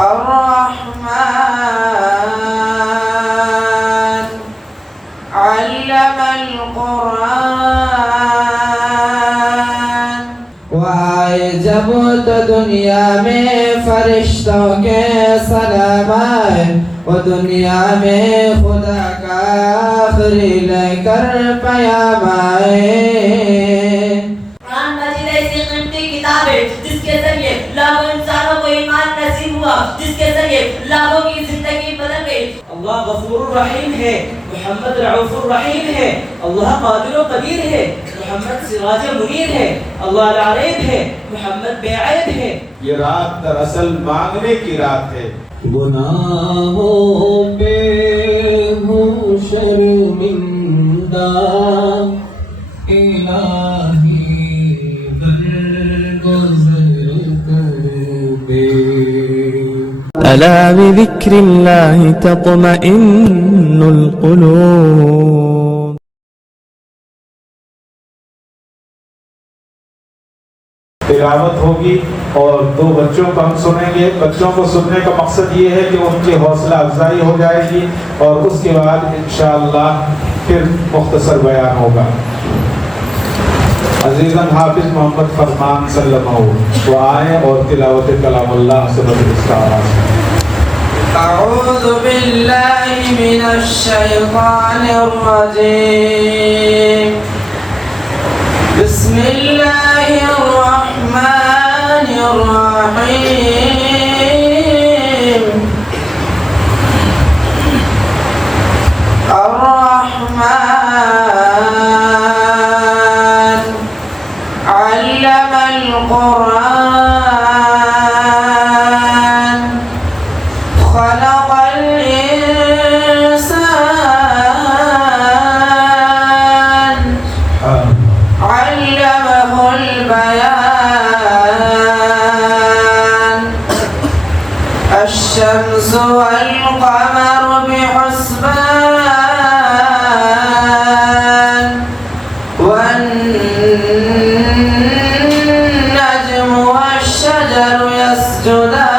الرحمن علم القرآن وآئے جب تو دنیا میں فرشتوں کے سلام آئے وہ دنیا میں خدا کا آخری لے کر پیام آئے قرآن مجید ایسی قیمتی کتاب ہے جس کے ذریعے لاکھوں انسانوں کو ایمان نصیب ہوا، جس کے ذریعے لاکھوں کی زندگی بدل گئی۔ اللہ غفور الرحیم ہے، محمد رعوف الرحیم ہے، اللہ قادر و قدیر ہے، محمد سراج منیر ہے، اللہ لا عیب ہے، محمد بے عیب ہے۔ یہ رات دراصل مانگنے کی رات ہے۔ گناہوں پہ ہوں شرمندہ الہی درگزر کر دے۔ ألا بذكر الله تطمئن القلوب تلاوت ہوگی اور دو بچوں کو ہم سنیں گے۔ بچوں کو سننے کا مقصد یہ ہے کہ ان کی حوصلہ افزائی ہو جائے گی اور اس کے بعد انشاءاللہ پھر مختصر بیان ہوگا۔ عزیزاً حافظ محمد فرمان صلی اللہ علیہ وسلم وہ آئیں اور تلاوت کلام اللہ سے آغاز کریں۔ أعوذ بالله من الشيطان الرجيم بسم الله الرحمن الرحيم الرحمن علم القرآن خلق الإنسان علمه البيان الشمس والقمر بحسبان والنجم والشجر يسجدان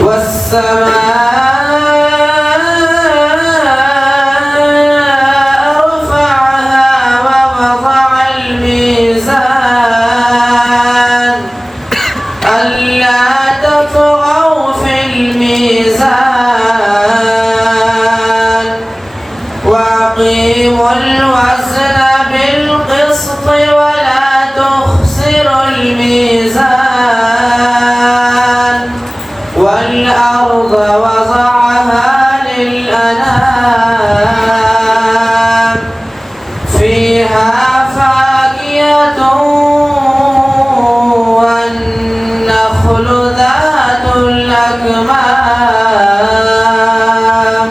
والسماء رفعها ووضع الميزان ألا تطغوا في الميزان وأقيموا الوزن بالقسط ولا تخسروا الميزان والأرض وضعها للأنام فيها فاكهة والنخل ذات الأكمام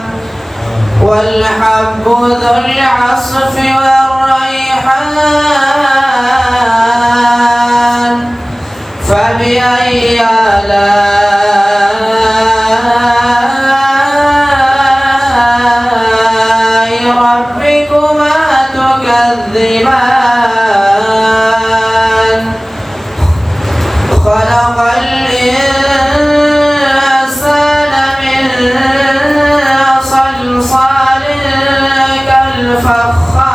والحب ذو العصف والريحان فبأي آلاء ربكما تكذبان خلق الإنسان من صلصال كالفخار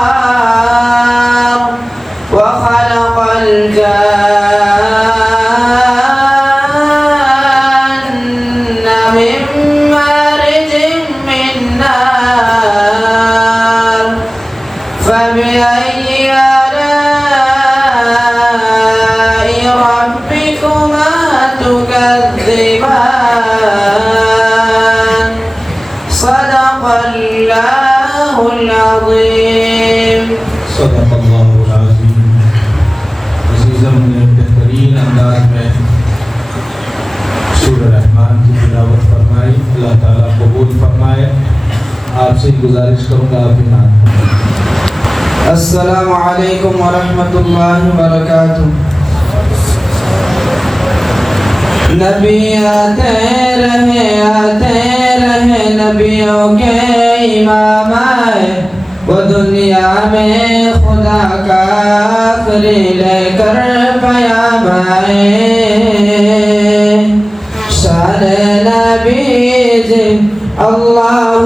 وخلق الجان من مارج من نار فبأي آلاء ربكما تكذبان صدق الله العظيم۔ صدق اللہ العظیم۔ عزیزم نے بہترین انداز میں سورہ رحمان کی تلاوت فرمائی، اللہ تعالیٰ قبول فرمائے۔ آپ سے گزارش کروں گا آپ نام۔ السلام علیکم ورحمۃ اللہ وبرکاتہ۔ نبی آتے رہے نبیوں کے امام آئے وہ دنیا میں خدا کا آخری لے کر پیام آئے شان نبی جی اللہ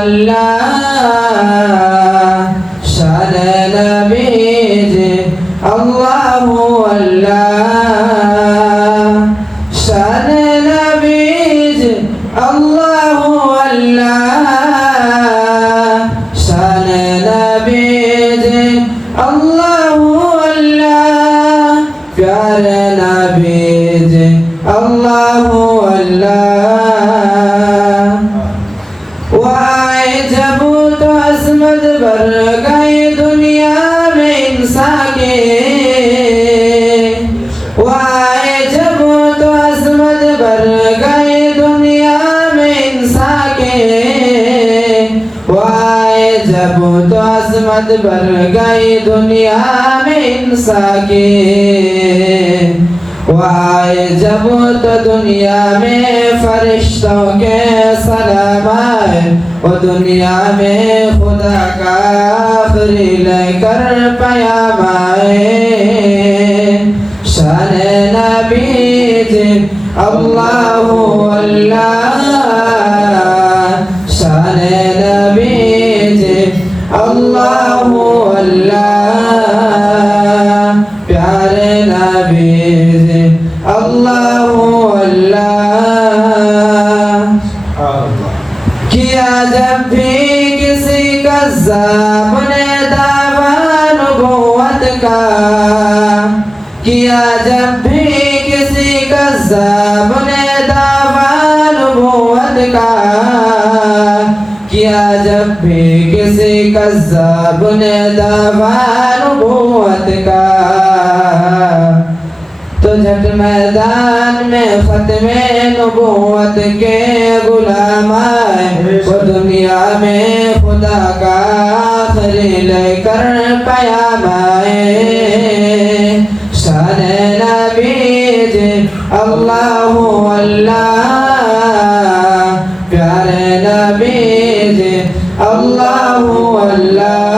اللہ شان نبی جی اللہ اللہ شان نبی جی اللہ اللہ شان نبی جی اللہ اللہ پیارے نبی جی اللہ اللہ وہ آئے جب تو عظمت بھر گئی دنیا میں انسان کے وہ آئے جب تو عظمت بھر گئی دنیا میں انسان کے وہ آئے جب تو عظمت بھر گئی دنیا میں انسان کے وہ آئے جب تو دنیا میں فرشتوں کے سلام آئے وہ دنیا میں خدا کا آخری لے کر پیام آئے شان نبی جی اللہ اللہ شان نبی جی اللہ اللہ پیارے نبی جی اللہ اللہ کیا جب بھی کسی کذاب نے دعویٰ نبوت کا کیا جب بھی کسی کذاب نے دعویٰ نبوت کا کیا جب بھی کسی کذاب نے دعویٰ نبوت کا تو جھٹ میدان میں ختم نبوت کے غلام آئے وہ دنیا میں خدا کا آخری لے کر پیام آئے شان نبی جی اللہ اللہ پیارے نبی جی اللہ اللہ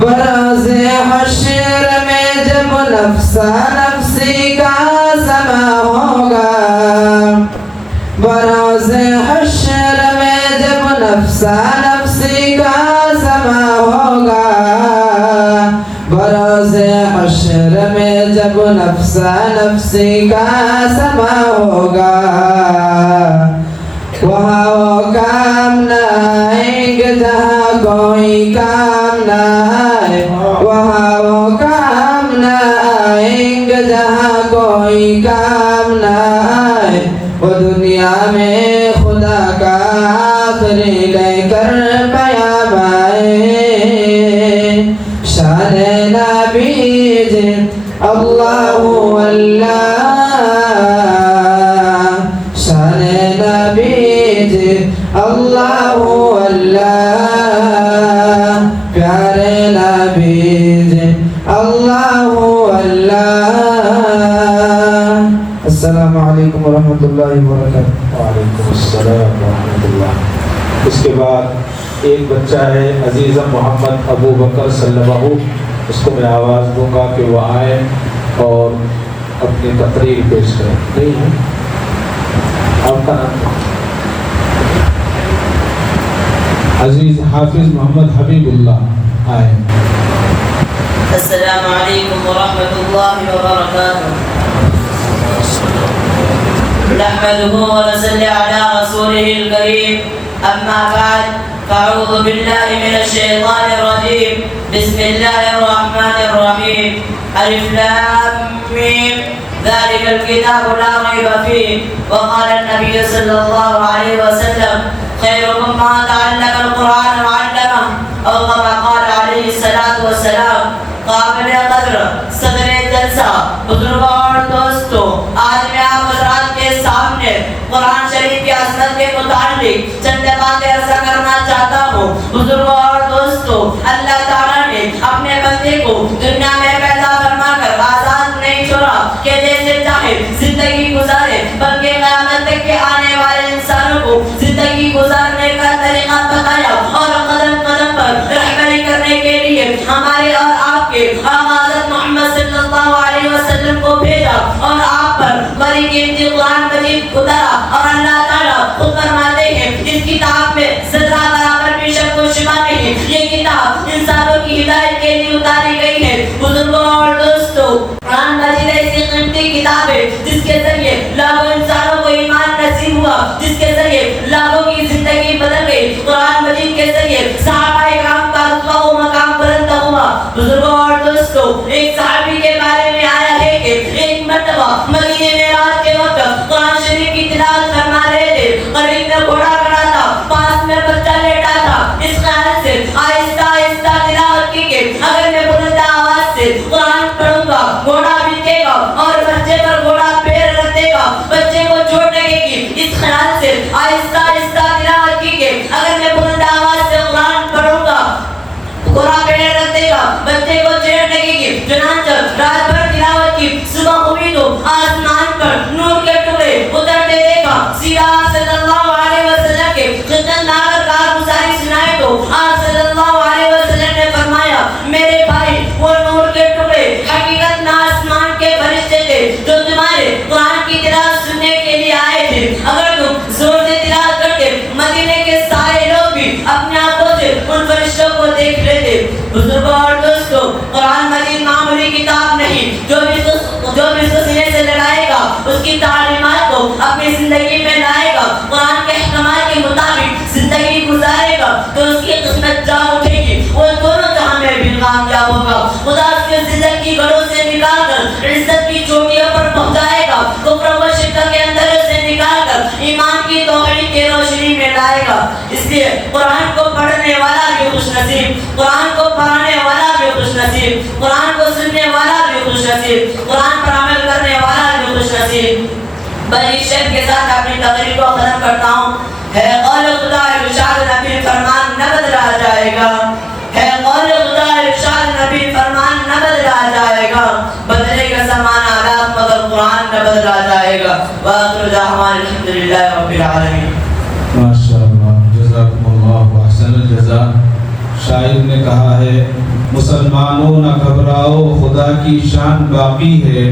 بروز حشر میں جب نفسا نفسی کا سما ہوگا بروز حشر میں جب نفسا نفسی کا سما ہوگا بروز حشر میں جب نفسا نفسی کا سما ہوگا وہاں وہ کام نہ آئیں گے جہاں کوئی کام نہ آئے وہاں وہ کام نہ آئیں گے جہاں کوئی کام نہ آئے وہ دنیا میں خدا کا آخری لے کر پیام آئے شان نبی جی اللہ اللہ شان نبی جی اللہ اللہ پیارے نبی جی اللہ اللہ السلام علیکم ورحمۃ اللہ وبرکاتہ وعلیکم السلام ورحمۃ اللہ. اس کے بعد ایک بچہ ہے عزیزہ محمد ابو بکر سلمہ، اس کو میں آواز دوں گا کہ وہ آئیں اور اپنی تقریر پیش کریں. نہیں ہے آپ کا نام؟ عزیز حافظ محمد حبیب اللہ آئیں. السلام علیکم ورحمۃ اللہ وبرکاتہ. نحمده ونصلي على رسوله الكريم. أما بعد فأعوذ بالله من الشيطان الرجيم. بسم الله الرحمن الرحيم. ألف لام ميم. ذلك الكتاب لا ريب فيه. وقال النبي صلى الله عليه وسلم خيركم من تعلم القرآن وعلمه أو كما قال عليه الصلاة والسلام. قابل قدر صدر جلسہ بزرگوں اور دوستوں، آج میں آپ حضرات کے سامنے قرآن شریف کی عظمت کے متعلق چند باتیں عرض کرنا چاہتا ہوں. بزرگوں اور دوستوں، اللہ تعالیٰ نے اپنے بندے کو دنیا میں پیدا فرما کر آزاد نہیں چھوڑا کہ جیسے چاہے زندگی گزارے، بلکہ قیامت تک کے آنے والے انسانوں کو زندگی گزارنے کا طریقہ بتایا اور مجید اترا اور اللہ تعالیٰ خود فرماتے ہیں اس کتاب میں ذرہ برابر بھی شک و شبہ نہیں، یہ کتاب انسانوں کی ہدایت کے لیے اتاری گئی ہے۔ بزرگوں اور دوستوں، قرآن مجید ایسی قیمتی کتاب ہے جس کے ذریعے لاکھوں انسانوں کو ایمان نصیب ہوا، جس کے ذریعے لاکھوں کی زندگی بدل گئی۔ قرآن مجید کے ذریعے صحابہ کرام کا رتبہ و مقام بلند ہوا۔ بزرگوں اور دوستوں، ایک صحابی کے بارے میں آیا ہے کہ ایک مرتبہ مدینے میں رات کے وقت قرآن شریف کی تلاوت فرما رہے تھے، قریب میں گھوڑا کھڑا تھا، پاس میں بچہ لیٹا تھا۔ اس خیال سے آہستہ آہستہ تلاوت کی کہ اگر میں بلند آواز سے قرآن پڑھوں گا گھوڑا بھٹکے گا اور بچے پر گھوڑا پیر رکھ دے گا، بچے کو چوٹ لگے گی۔ اس خیال سے آہستہ آہستہ تلاوت کی کہ اگر میں بلند آواز سے قرآن پڑھوں گا گھوڑا پیر رکھ دے گا، بچے کو چوٹ لگے گی۔ چنانچہ رات بھر تلاوت کی، صبح ہوئی تو آسمان پر نور کے ٹکڑے اترتے دیکھا۔ سیدھا آپ صلی اللہ علیہ وسلم کے خدمت میں آ کر کارگزاری سنائے تو آپ صلی اللہ علیہ وسلم نے فرمایا، میرے بھائی وہ نور کے ٹکڑے حقیقت میں آسمان کے فرشتے تھے جو تمہارے قرآن کی تلاوت سننے کے لیے آئے تھے۔ اگر تم زور سے تلاوت کرتے مدینے کے سارے لوگ بھی اپنے آنکھوں سے ان فرشتوں کو دیکھ لیتے۔ بزرگوں اور دوستوں، قرآن مجید معمولی کتاب نہیں، جو بھی اس کو سینے سے لگائے گا، اس کی تعلیمات کو اپنی زندگی میں لائے گا، قرآن کے احکامات کے مطابق زندگی گزارے گا تو اس کی قسمت جام اٹھے گی، وہ دونوں جہاں میں بھی کامیاب ہوگا۔ خدا اس کے ذلت کی گڑھوں سے نکال کر عزت کی چوٹیوں پر پہنچائے گا، کفر و شرک کے اندر سے نکال کر ایمان کی توحید کی روشنی میں لائے گا۔ اس لیے قرآن کو پڑھنے والا بھی خوش نصیب، قرآن کو پڑھانے والا بھی خوش نصیب، قرآن کو سننے والا بھی خوش نصیب، قرآن پر عمل کرنے والا بھی خوش نصیب۔ بڑی شک کے ساتھ اپنی تقریر کو ختم کرتا ہوں۔ ہے قول خدا ارشاد نبی فرمان نہ بدلا جائے گا، ہے قول خدا ارشاد نبی فرمان نہ بدلا جائے گا، بدلے گا زمانہ حالات مگر قرآن نہ بدلا جائے گا۔ وآخر دعوانا الحمدللہ رب العالمین۔ ماشاءاللہ، جزاکم اللہ احسن الجزاء۔ شاعر نے کہا ہے، مسلمانوں نہ گھبراؤ خدا کی شان باقی ہے،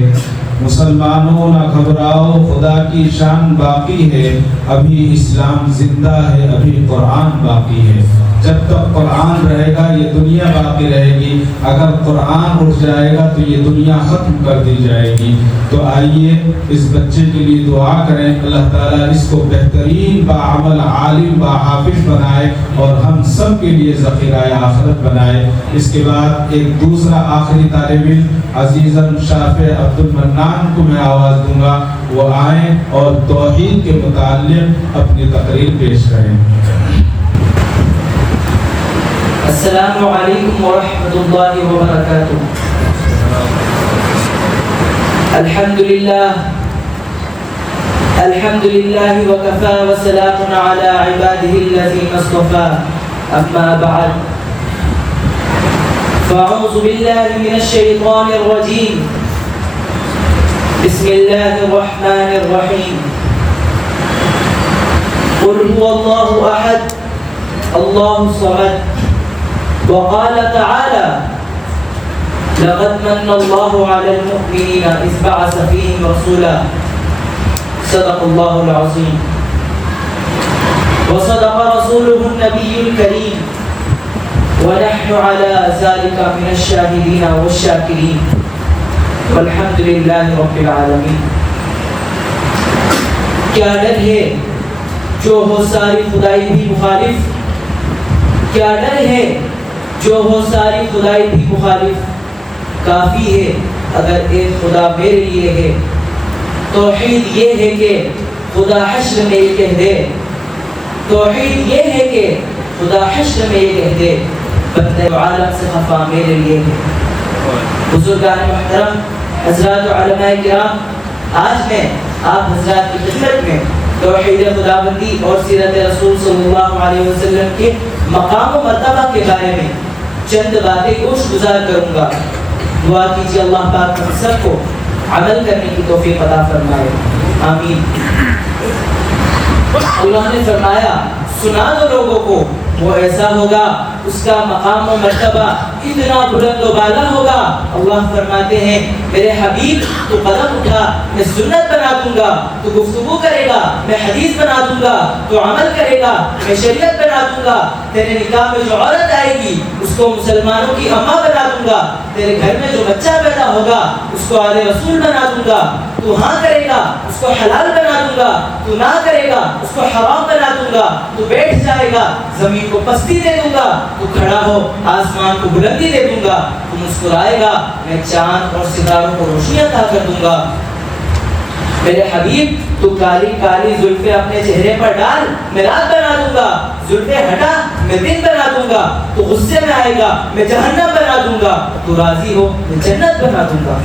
مسلمانوں نہ گھبراؤ خدا کی شان باقی ہے، ابھی اسلام زندہ ہے، ابھی قرآن باقی ہے۔ جب تک قرآن رہے گا یہ دنیا باقی رہے گی، اگر قرآن اٹھ جائے گا تو یہ دنیا ختم کر دی جائے گی۔ تو آئیے اس بچے کے لیے دعا کریں، اللہ تعالیٰ اس کو بہترین باعمل عالم باحافظ بنائے اور ہم سب کے لیے ذخیرہ آخرت بنائے۔ اس کے بعد ایک دوسرا آخری طالب علم عزیزاً شافع عبد المنان کو میں آواز دوں گا، وہ آئیں اور توحید کے متعلق اپنی تقریر پیش کریں۔ السلام علیکم ورحمۃ اللہ وبرکاتہ۔ الحمدللہ وکفى وسلام علی عباده الذین اصطفى، اما بعد فاعوذ باللہ من الشیطان الرجیم، بسم اللہ الرحمن الرحیم۔ قل هو اللہ احد اللہ الصمد، وقال تعالى لقد من الله على المؤمنين إذ بعث فيهم رسولا، صدق الله العظيم وصدق رسوله النبي الكريم، ونحن على ذلك من الشاهدين والشاكرين، والحمد لله رب العالمين۔ کیا ڈر ہے جو ہو ساری خدائی بھی مخالف، کیا ڈر ہے جو ہو ساری خدائی بھی مخالف، کافی ہے اگر ایک خدا میرے لیے ہے۔ توحید یہ ہے کہ خدا حشر میں یہ کہہ دے، توحید یہ ہے کہ خدا حشر میں یہ کہہ دے، بندے عالم سے خفا میرے لیے ہے۔ بزرگان محترم، حضرات علماء کرام، آج میں آپ حضرات کی خدمت میں توحید خداوندی اور سیرت رسول صلی اللہ علیہ وسلم کے مقام و مرتبہ کے بارے میں چند باتیں گوش گزار کروں گا۔ دعا کیجیے اللہ پاک ہم سب کو عمل کرنے کی توفیق عطا فرمائے، آمین۔ اللہ نے فرمایا سنا دو لوگوں کو، وہ ایسا ہوگا اس کا مقام و مرتبہ اتنا بلند و بالا ہوگا۔ اللہ فرماتے ہیں میرے حبیب تو قدم اٹھا میں سنت بنا دوں گا، تو گفتگو کرے گا میں حدیث بنا دوں گا، تو عمل کرے گا میں شریعت بنا دوں گا، تیرے نکاح میں جو عورت آئے گی اس کو مسلمانوں کی اماں بنا دوں گا، تیرے گھر میں جو بچہ پیدا ہوگا اس کو آل رسول بنا دوں گا، تو ہاں کرے گا اس کو حلال بنا دوں گا، تو نہ کرے گا اس کو حرام بنا دوں گا، تو بیٹھ جائے گا زمین کو پستی دے دوں گا، تو کھڑا ہو آسمان کو بلندی دے دوں گا، تو مسکرائے گا میں چاند اور ستاروں کو روشنی عطا کر دوں گا۔ میرے حبیب تو کالی کالی زلفیں اپنے چہرے پر ڈال میں رات بنا دوں گا، زلفیں ہٹا میں دن بنا دوں گا، تو غصے میں آئے گا میں جہنم بنا دوں گا، تو راضی ہو میں جنت بنا دوں گا۔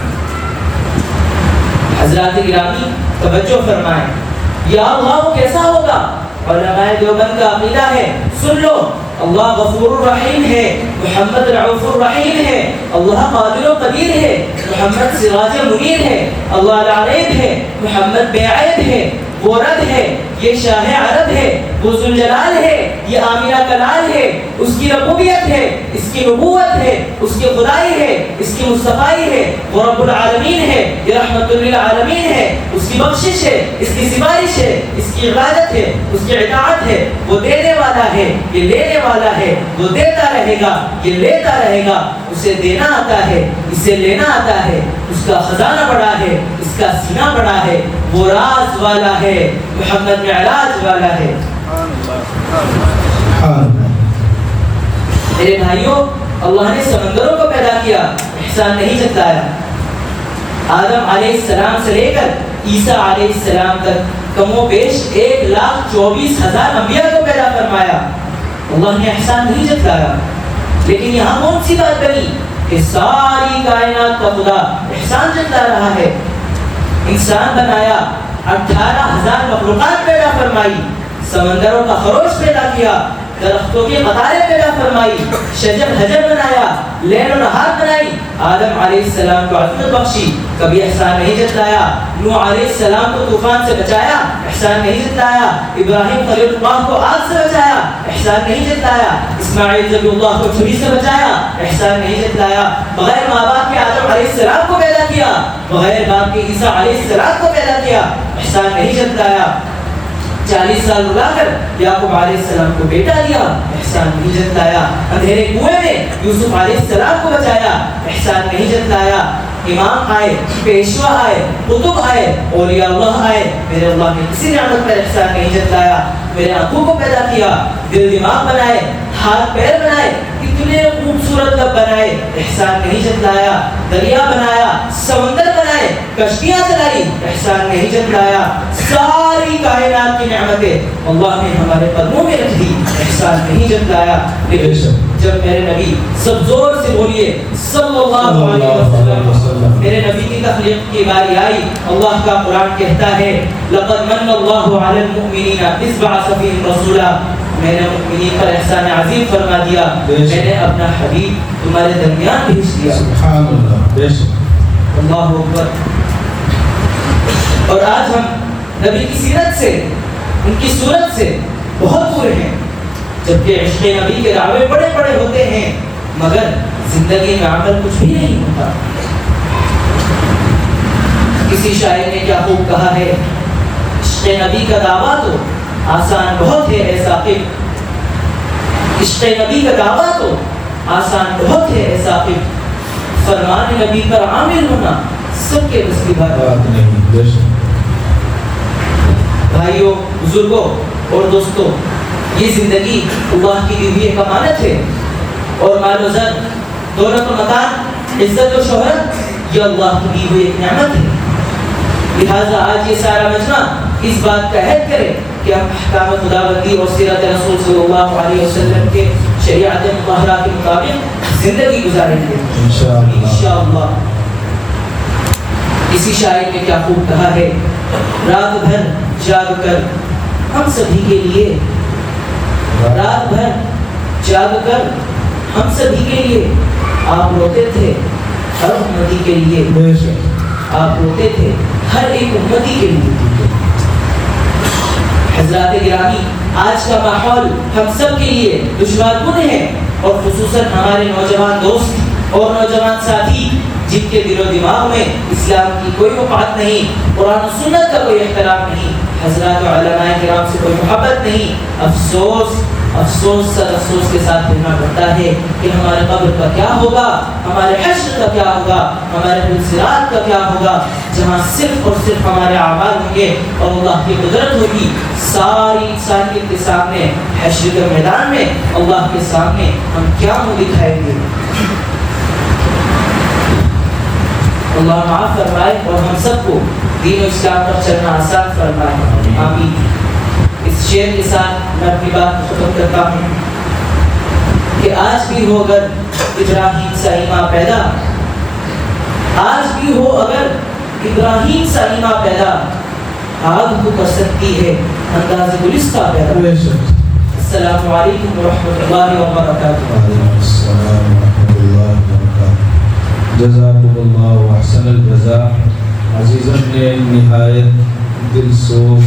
حضرات گرامی توجہ فرمائیں، یا اللہ وہ کیسا ہوگا؟ علماء دیوبند کا عقیدہ ہے، سن لو، اللہ غفور الرحیم ہے، محمد رعوف الرحیم ہے، اللہ قادر و قدیر ہے، محمد سراج منیر ہے، اللہ العلیب ہے، محمد بے عیب ہے، وہ رد ہے، یہ شاہ عرب ہے، وہ ذوالجلال ہے، یہ آمینہ کلال ہے، اس کی ربوبیت ہے، اس کی نبوت ہے، اس کی خدائی ہے، اس کی مصطفائی ہے، وہ رب العالمین ہے، یہ رحمت للعالمین ہے، اس کی بخشش ہے، اس کی سفارش ہے، اس کی عبادت ہے، اس کی اطاعت ہے، وہ دینے والا ہے، یہ لینے والا ہے، وہ دیتا رہے گا، یہ لیتا رہے گا، اسے دینا آتا ہے، اسے لینا آتا ہے، اس کا خزانہ بڑا ہے، اس کا سینہ بڑا ہے، وہ راز والا ہے، محمد معراج والا ہے۔ میرے بھائیوں، اللہ نے سمندروں کو پیدا کیا، احسان نہیں جتلایا۔ آدم علیہ السلام سے لے کر عیسیٰ علیہ السلام تک کم و بیش 1,24,000 انبیاء کو پیدا فرمایا، اللہ نے احسان نہیں جتلایا۔ لیکن یہاں کون سی بات بنی کہ ساری کائنات کا خدا احسان جتلا رہا ہے، انسان بنایا، 18,000 مخلوقات پیدا فرمائی، سمندروں کا خروش پیدا کیا، درختوں کی قطاریں پیدا فرمائی، شجر حجر بنایا، لیل و نہار بنائی، آدم علیہ السلام کو عظمت بخشی، کبھی احسان نہیں جتلایا۔ نوح علیہ السلام کو طوفان سے بچایا، احسان نہیں جتلایا۔ ابراہیم خلیل اللہ کو آگ سے بچایا، احسان نہیں جتلایا۔ اسماعیل ذبی اللہ کو چھری سے بچایا، احسان نہیں جتلایا۔ بغیر ماں باپ کے آدم علیہ السلام کو پیدا کیا، بغیر باپ کے عیسیٰ علیہ السلام کو پیدا کیا، احسان نہیں جتلایا۔ 40 سال رلا کر یعقوب علیہ السلام کو بیٹا دیا، احسان نہیں جتلایا۔ اندھیرے کنویں میں یوسف علیہ السلام کو بچایا، احسان نہیں جتلایا۔ امام آئے، پیشوا آئے، قطب آئے، اولیاء اللہ آئے، میرے اللہ نے کسی نعمت پر احسان نہیں جتلایا۔ میرے آنکھوں کو پیدا کیا، دل دماغ بنائے، ہاتھ پیر بنائے، اتنے خوبصورت لب بنائے، احسان نہیں جتلایا۔ دریا بنایا، سمندر بنائے، کشتیاں چلائی، احسان نہیں جتلایا۔ ساری کائنات کی نعمتیں اللہ نے ہمارے قدموں میں رکھ دی، احسان نہیں جتلایا۔ لیکن جب میرے نبی سب زور سے بولیے صلی اللہ علیہ وسلم، میرے نبی کی تخلیق کی باری آئی، اللہ کا قرآن کہتا ہے لقد من اللہ علی المؤمنین اذ بعث فیہم رسولا، میں نے مؤمنین پر احسان عظیم فرما دیا، میں نے اپنا حبیب تمہارے درمیان بھیج دیا۔ سبحان اللہ، اللہ اکبر۔ اور آج ہم نبی کی سیرت سے، ان کی صورت سے بہت دور ہیں، جبکہ عشق نبی کے دعوے بڑے بڑے ہوتے ہیں، مگر زندگی میں عمل کچھ بھی نہیں ہوتا۔ کسی شاعر نے کیا خوب کہا ہے، عشق نبی کا دعویٰ تو آسان بہت ہے اے ثاقب، عشق نبی کا دعویٰ تو آسان بہت ہے اے ثاقب، فرمان نبی پر عامل ہونا سب کے بس کی بات نہیں۔ بھائیوں، بزرگوں اور دوستوں، یہ زندگی اللہ کی دی ہوئی ایک امانت ہے، اور مال و زر، دولت و مکان، عزت و شہرت، یہ اللہ کی دی ہوئی ایک نعمت ہے۔ لہٰذا آج یہ سارا مجمع اس بات کا عہد کرے کہ ہم احکام خداوندی اور سیرت رسول صلی اللہ علیہ وسلم کے شریعت مطہرہ کے مطابق زندگی گزاریں گے انشاءاللہ۔ اسی شاعر نے کیا خوب کہا ہے، رات بھر جاگ کر ہم سبھی کے لیے، رات بھر جاگ کر ہم سبھی کے لیے، آپ روتے تھے ہر امتی کے لیے، آپ روتے تھے ہر ایک امتی کے لیے۔ حضرات گرامی، آج کا ماحول ہم سب کے لیے دشوار کن ہے، اور خصوصاً ہمارے نوجوان دوست اور نوجوان ساتھی جن کے دل و دماغ میں اسلام کی کوئی وقعت نہیں، قرآن و سنت کا کوئی احترام نہیں، حضرات و علماء کرام سے کوئی محبت نہیں۔ افسوس سر افسوس کے ساتھ کہنا پڑتا ہے کہ ہمارے قبر کا کیا ہوگا، ہمارے حشر کا کیا ہوگا، ہمارے پلسرات کا کیا ہوگا، جہاں صرف اور صرف ہمارے اعمال ہوں گے اور اللہ کی قدرت ہوگی۔ ساری انسانیت کے سامنے حشر کے میدان میں اللہ کے سامنے ہم کیا منہ دکھائیں گے؟ اللہ معاف فرمائے اور ہم سب کو دین و اسلام پر چلنا آسان فرمائے، آمین۔ اس شعر کے ساتھ میں اپنی بات ختم کرتا ہوں کہ آج بھی ہو اگر ابراہیم سا ایماں پیدا، آج بھی ہو اگر ابراہیم سا ایماں پیدا، آگ کو کر سکتی ہے انداز گلستہ پیدا۔ السلام علیکم ورحمۃ اللہ وبرکاتہ۔ جزاکم اللہ احسن الجزاء۔ عزیزم نے نہایت دل سوز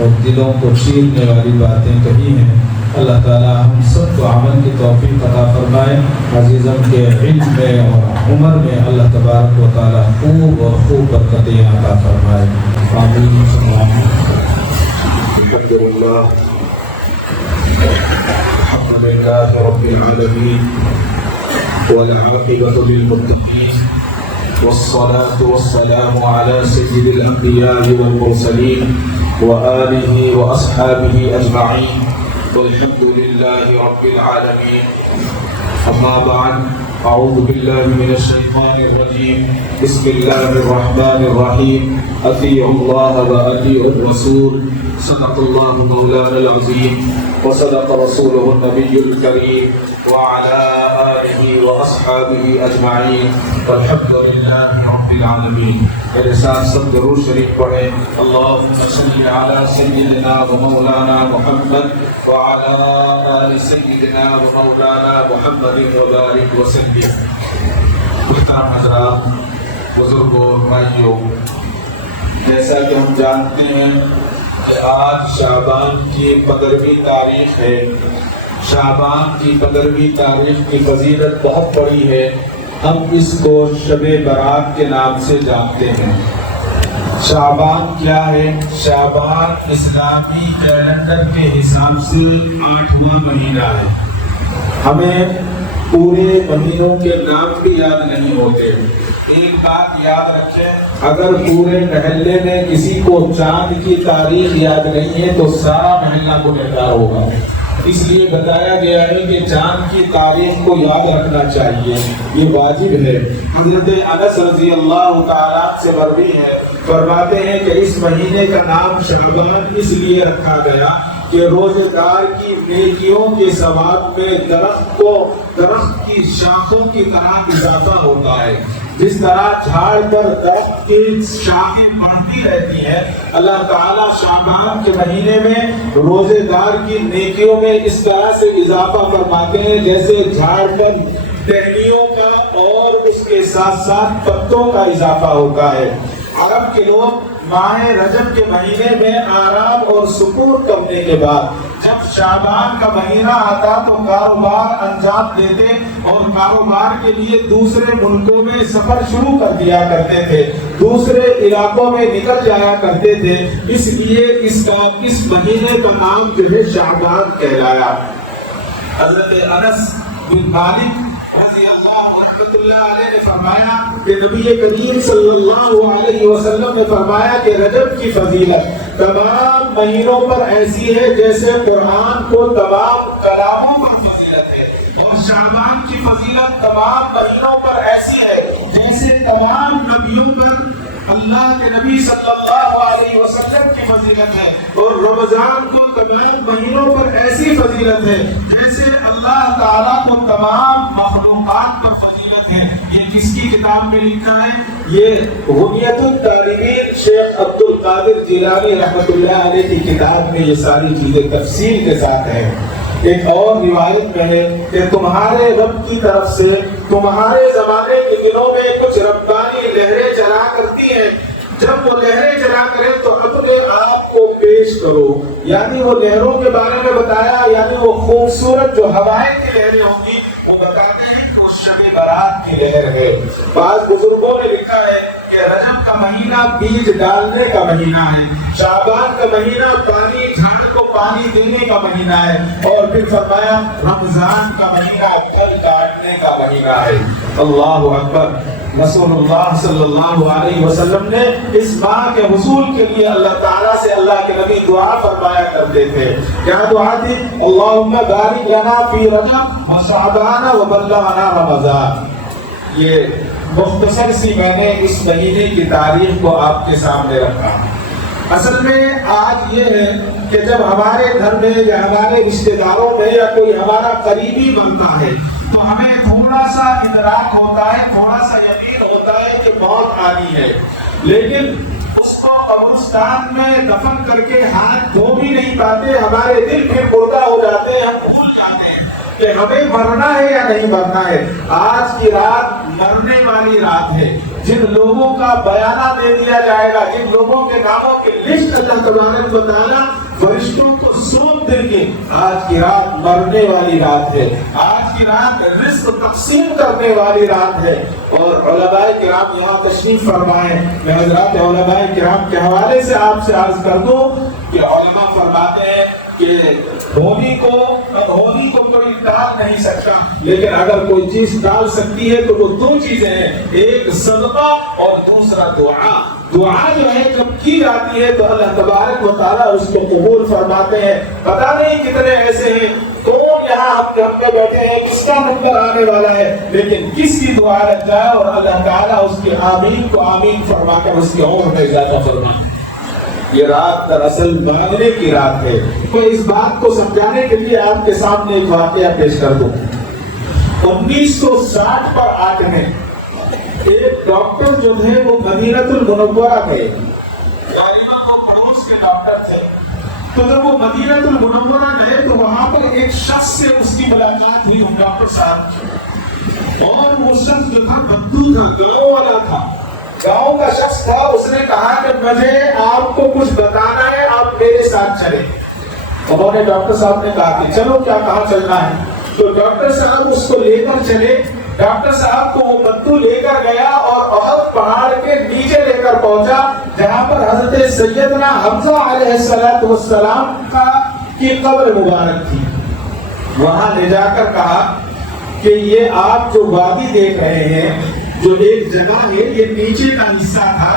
اور دلوں کو چیرنے والی باتیں کہی ہیں۔ اللہ تعالی ہم سب کو عمل کی توفیق عطا فرمائے۔ عزیزم کے علم میں اور عمر میں اللہ تبارک و تعالی خوب اور خوب برکتیں عطا فرمائے۔ آمین۔ الحمدللہ رب العالمین والعاقبۃ للمتقین والصلاة والسلام على سيد الأنبياء والمرسلين وآله وأصحابه أجمعين والحمد لله رب العالمين۔ أما بعد، أعوذ بالله من الشيطان الرجيم، بسم الله الرحمن الرحيم، أطيعوا الله وأطيعوا الرسول، صدق الله مولانا العظيم وصدق رسوله النبي الكريم وعلى آله وأصحابه أجمعين والحمد لله رب العالمين۔ میرے ساتھ سب ضرور شریف پڑھیں، اللهم صل على سيدنا ومولانا محمد وعلى آل سيدنا ومولانا محمد وبارك وسلم۔ محترم حضرات، بزرگوں، بھائیوں، جیسا کہ ہم جانتے ہیں کہ آج شعبان کی 15ویں تاریخ ہے۔ شعبان کی 15ویں تاریخ کی فضیلت بہت بڑی ہے۔ ہم اس کو شب برات کے نام سے جانتے ہیں۔ شعبان کیا ہے؟ شعبان اسلامی کیلنڈر کے حساب سے 8واں مہینہ ہے۔ ہمیں پورے مہینوں کے نام بھی یاد نہیں ہوتے۔ ایک بات یاد رکھیں، اگر پورے محلے میں کسی کو چاند کی تاریخ یاد نہیں ہے تو سارا محلہ گنہگار ہوگا۔ اس لیے بتایا گیا ہے کہ چاند کی تاریخ کو یاد رکھنا چاہیے، یہ واجب ہے۔ حضرت انس رضی اللہ تعالیٰ سے مروی ہے، فرماتے ہیں کہ اس مہینے کا نام شعبان اس لیے رکھا گیا کہ روزے دار کی نیکیوں کے ثواب میں درخت کی شاخوں کی طرح اضافہ ہوتا ہے۔ جس طرح جھاڑ پر درخت کی شاخیں بڑھتی رہتی ہیں، اللہ تعالیٰ شعبان کے مہینے میں روزے دار کی نیکیوں میں اس طرح سے اضافہ فرماتے ہیں جیسے جھاڑ پر ٹہنیوں کا اور اس کے ساتھ ساتھ پتوں کا اضافہ ہوتا ہے۔ عرب کے لوگ ماہ رجب کے مہینے میں آرام اور سکون کرنے کے بعد جب شعبان کا مہینہ آتا تو کاروبار انجام دیتے اور کاروبار کے لیے دوسرے ملکوں میں سفر شروع کر دیا کرتے تھے، دوسرے علاقوں میں نکل جایا کرتے تھے، اس لیے اس مہینے کا نام جو ہے شعبان کہلایا۔ حضرت انس بن مالک رضی اللہ علیہ نے فرمایا کہ نبی کریم صلی اللہ علیہ وسلم نے فرمایا کہ رجب کی فضیلت تمام مہینوں پر ایسی ہے جیسے قرآن کو تمام کلاموں پر فضیلت ہے، اور شعبان کی فضیلت تمام مہینوں پر ایسی ہے جیسے تمام نبیوں پر اللہ کے نبی صلی اللہ علیہ وسلم کی فضیلت ہے، اور رمضان کو تمام مہینوں پر ایسی فضیلت ہے جیسے اللہ تعالیٰ کو تمام مخلوقات پر فضیلت ہے۔ یہ کس کی کتاب میں لکھا ہے؟ یہ غنیت الطالبین شیخ عبد القادر جیلانی رحمۃ اللہ علیہ کی کتاب میں یہ ساری چیزیں تفصیل کے ساتھ ہیں۔ ایک اور روایت میں ہے کہ تمہارے رب کی طرف سے تمہارے زمانے کے دنوں میں کچھ ربانی لہریں چلا کرتی ہیں، جب وہ لہریں چلا کرے تو اپنے آپ کو پیش پیش کرو. یعنی وہ لہروں کے بارے میں بتایا, یعنی وہ خوبصورت جو ہوائیں کی لہریں ہوں گی وہ بتاتے ہیں کہ وہ شب برات کی لہر ہے. بعض بزرگوں نے لکھا ہے کہ رجب کا مہینہ بیج ڈالنے کا مہینہ ہے, شعبان کا مہینہ پانی جھاڑ کو پانی دینے کا مہینہ ہے, اور پھر فرمایا رمضان کا مہینہ پھل کاٹنے کا مہینہ ہے. اللہ اکبر. رسول اللہ صلی اللہ علیہ وسلم نے اس ماہ کے حصول کے لیے اللہ تعالیٰ سے اللہ کے نبی دعا فرمایا کرتے تھے. کیا دعا تھی؟ اللہم بارک لنا فی رجب و شعبان و بلغنا رمضان. یہ مختصر سی میں نے اس مہینے کی تاریخ کو آپ کے سامنے رکھا. اصل میں آج یہ ہے کہ جب ہمارے گھر میں یا ہمارے رشتہ داروں میں یا کوئی ہمارا قریبی بنتا ہے تو ہمیں تھوڑا سا ادراک ہوتا ہے, تھوڑا سا یقین ہوتا ہے کہ موت آنی ہے, لیکن اس کو قبرستان میں دفن کر کے ہاتھ دھو بھی نہیں پاتے. ہمارے دل پھر مردہ ہو جاتے ہیں, ہم بھول جاتے ہیں کہ ہمیں مرنا ہے یا نہیں مرنا ہے. آج کی رات مرنے والی رات ہے. جن لوگوں کا بیانہ دے دیا جائے گا, جن لوگوں کے ناموں کی لسٹ اللہ تبارک و تعالیٰ فرشتوں کو سونپ دیں گے, آج کی رات مرنے والی رات ہے. آج کی رات رزق تقسیم کرنے والی رات ہے. اور علماء کرام یہاں تشریف فرمائیں. میں حضرات علماء کرام کے حوالے سے آپ سے عرض کر دوں کہ علماء فرماتے ہیں کہ ہولی کو کوئی ٹال نہیں سکتا, لیکن اگر کوئی چیز ٹال سکتی ہے تو وہ دو چیزیں ہیں, ایک صدقہ اور دوسرا دعا. دعا جو ہے جب کی جاتی ہے تو اللہ تبارک و تعالیٰ اس کو قبول فرماتے ہیں. پتہ نہیں کتنے ایسے ہیں, کون یہاں ہم پہ بیٹھے ہیں, کس کا نمبر آنے والا ہے, لیکن کس کی دعا لگ جائے اور اللہ تعالیٰ اس کی آمین کو آمین فرما کر اس کی عمر میں اضافہ فرمائے. یہ رات دراصل مانگنے کی رات ہے. تو اس بات کو سمجھانے کے لیے آپ کے سامنے ایک واقعہ پیش کر دوں. 1960 پر آج میں ایک ڈاکٹر جو تھے وہ مدینۃ المنورہ گئے, غالباً وہ پڑوس کے ڈاکٹر تھے. تو جب وہ مدینۃ المنورہ گئے تو وہاں پر ایک شخص سے اس کی ملاقات ہوئی, ان ڈاکٹر صاحب کی, اور وہ شخص جو تھا بدو تھا, گاؤں والا تھا, گاؤں کا شخص تھا. اس نے کہا کہ مجھے آپ کو کچھ بتانا ہے, آپ میرے ساتھ چلیں. انہوں نے ڈاکٹر صاحب نے کہا کہ چلو, کیا کہاں چلنا ہے. تو ڈاکٹر صاحب اس کو لے کر چلے. ڈاکٹر صاحب کو وہ بدو لے کر گیا اور احد پہاڑ کے نیچے لے کر پہنچا جہاں پر حضرت سیدنا حمزہ علیہ السلام کی قبر مبارک تھی. وہاں لے جا کر کہا کہ یہ آپ جو وادی دیکھ رہے ہیں, جو ایک جگہ ہے, یہ نیچے کا حصہ تھا.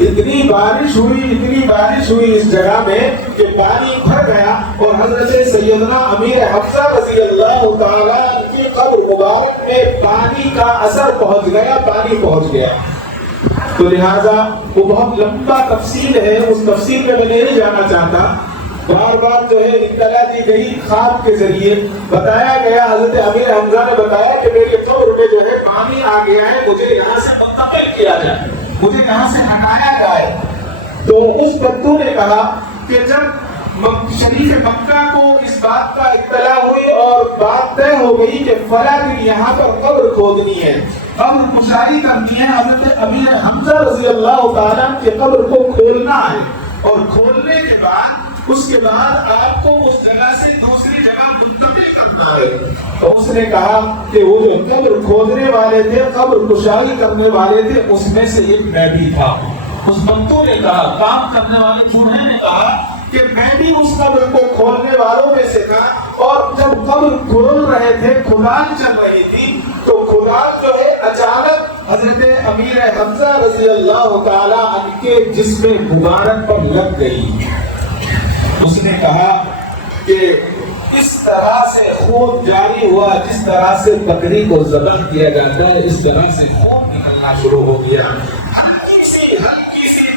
اتنی بارش ہوئی اس جگہ میں کہ پانی بھر گیا اور حضرت سیدنا امیر حمزہ رضی اللہ تعالیٰ کی قبر مبارک میں پانی کا اثر پہنچ گیا, پانی پہنچ گیا. تو لہذا وہ بہت لمبا تفصیل ہے, اس تفصیل میں نہیں جانا چاہتا. بار بار جو ہے اطلاع دی گئی, خواب کے ذریعے بتایا گیا, حضرت امیر حمزہ نے بتایا کہ میرے قبر میں جو ہے پانی آ گیا ہے, مجھے یہاں سے منتقل کیا جائے, مجھے یہاں سے ہٹایا جائے. تو اس بدو نے کہا کہ جب شریف مکہ کو اس بات کا اطلاع ہوئی اور بات طے ہو گئی کہ فلاں دن یہاں پر قبر کھودنی ہے, قبر کشائی کرنی ہے, حضرت امیر حمزہ رضی اللہ تعالیٰ کی قبر کو کھولنا ہے, اور کھولنے کے بعد اس کے بعد آپ کو اس جگہ سے دوسری جگہ منتقل کرنا ہے. تو اس نے کہا کہ وہ جو قبر کھودنے والے تھے, قبر کشائی کرنے والے تھے, اس میں سے ایک میں بھی تھا. اس بندوں نے کہا, کام کرنے والے چوہے نے کہا کہ میں بھی اس قبر کو کھولنے والوں میں سے تھا, اور جب قبر کھول رہے تھے, کھدان چل رہی تھی, تو کھدان جو ہے اچانک حضرت امیر حمزہ رضی اللہ تعالیٰ عنہ کے جسم مبارک پر لگ گئی. اس نے کہا کہ اس طرح سے خون جاری ہوا, جس طرح سے بکری کو ذبح کیا جاتا ہے, اس طرح سے خون نکلنا شروع ہو گیا. ہلکی سی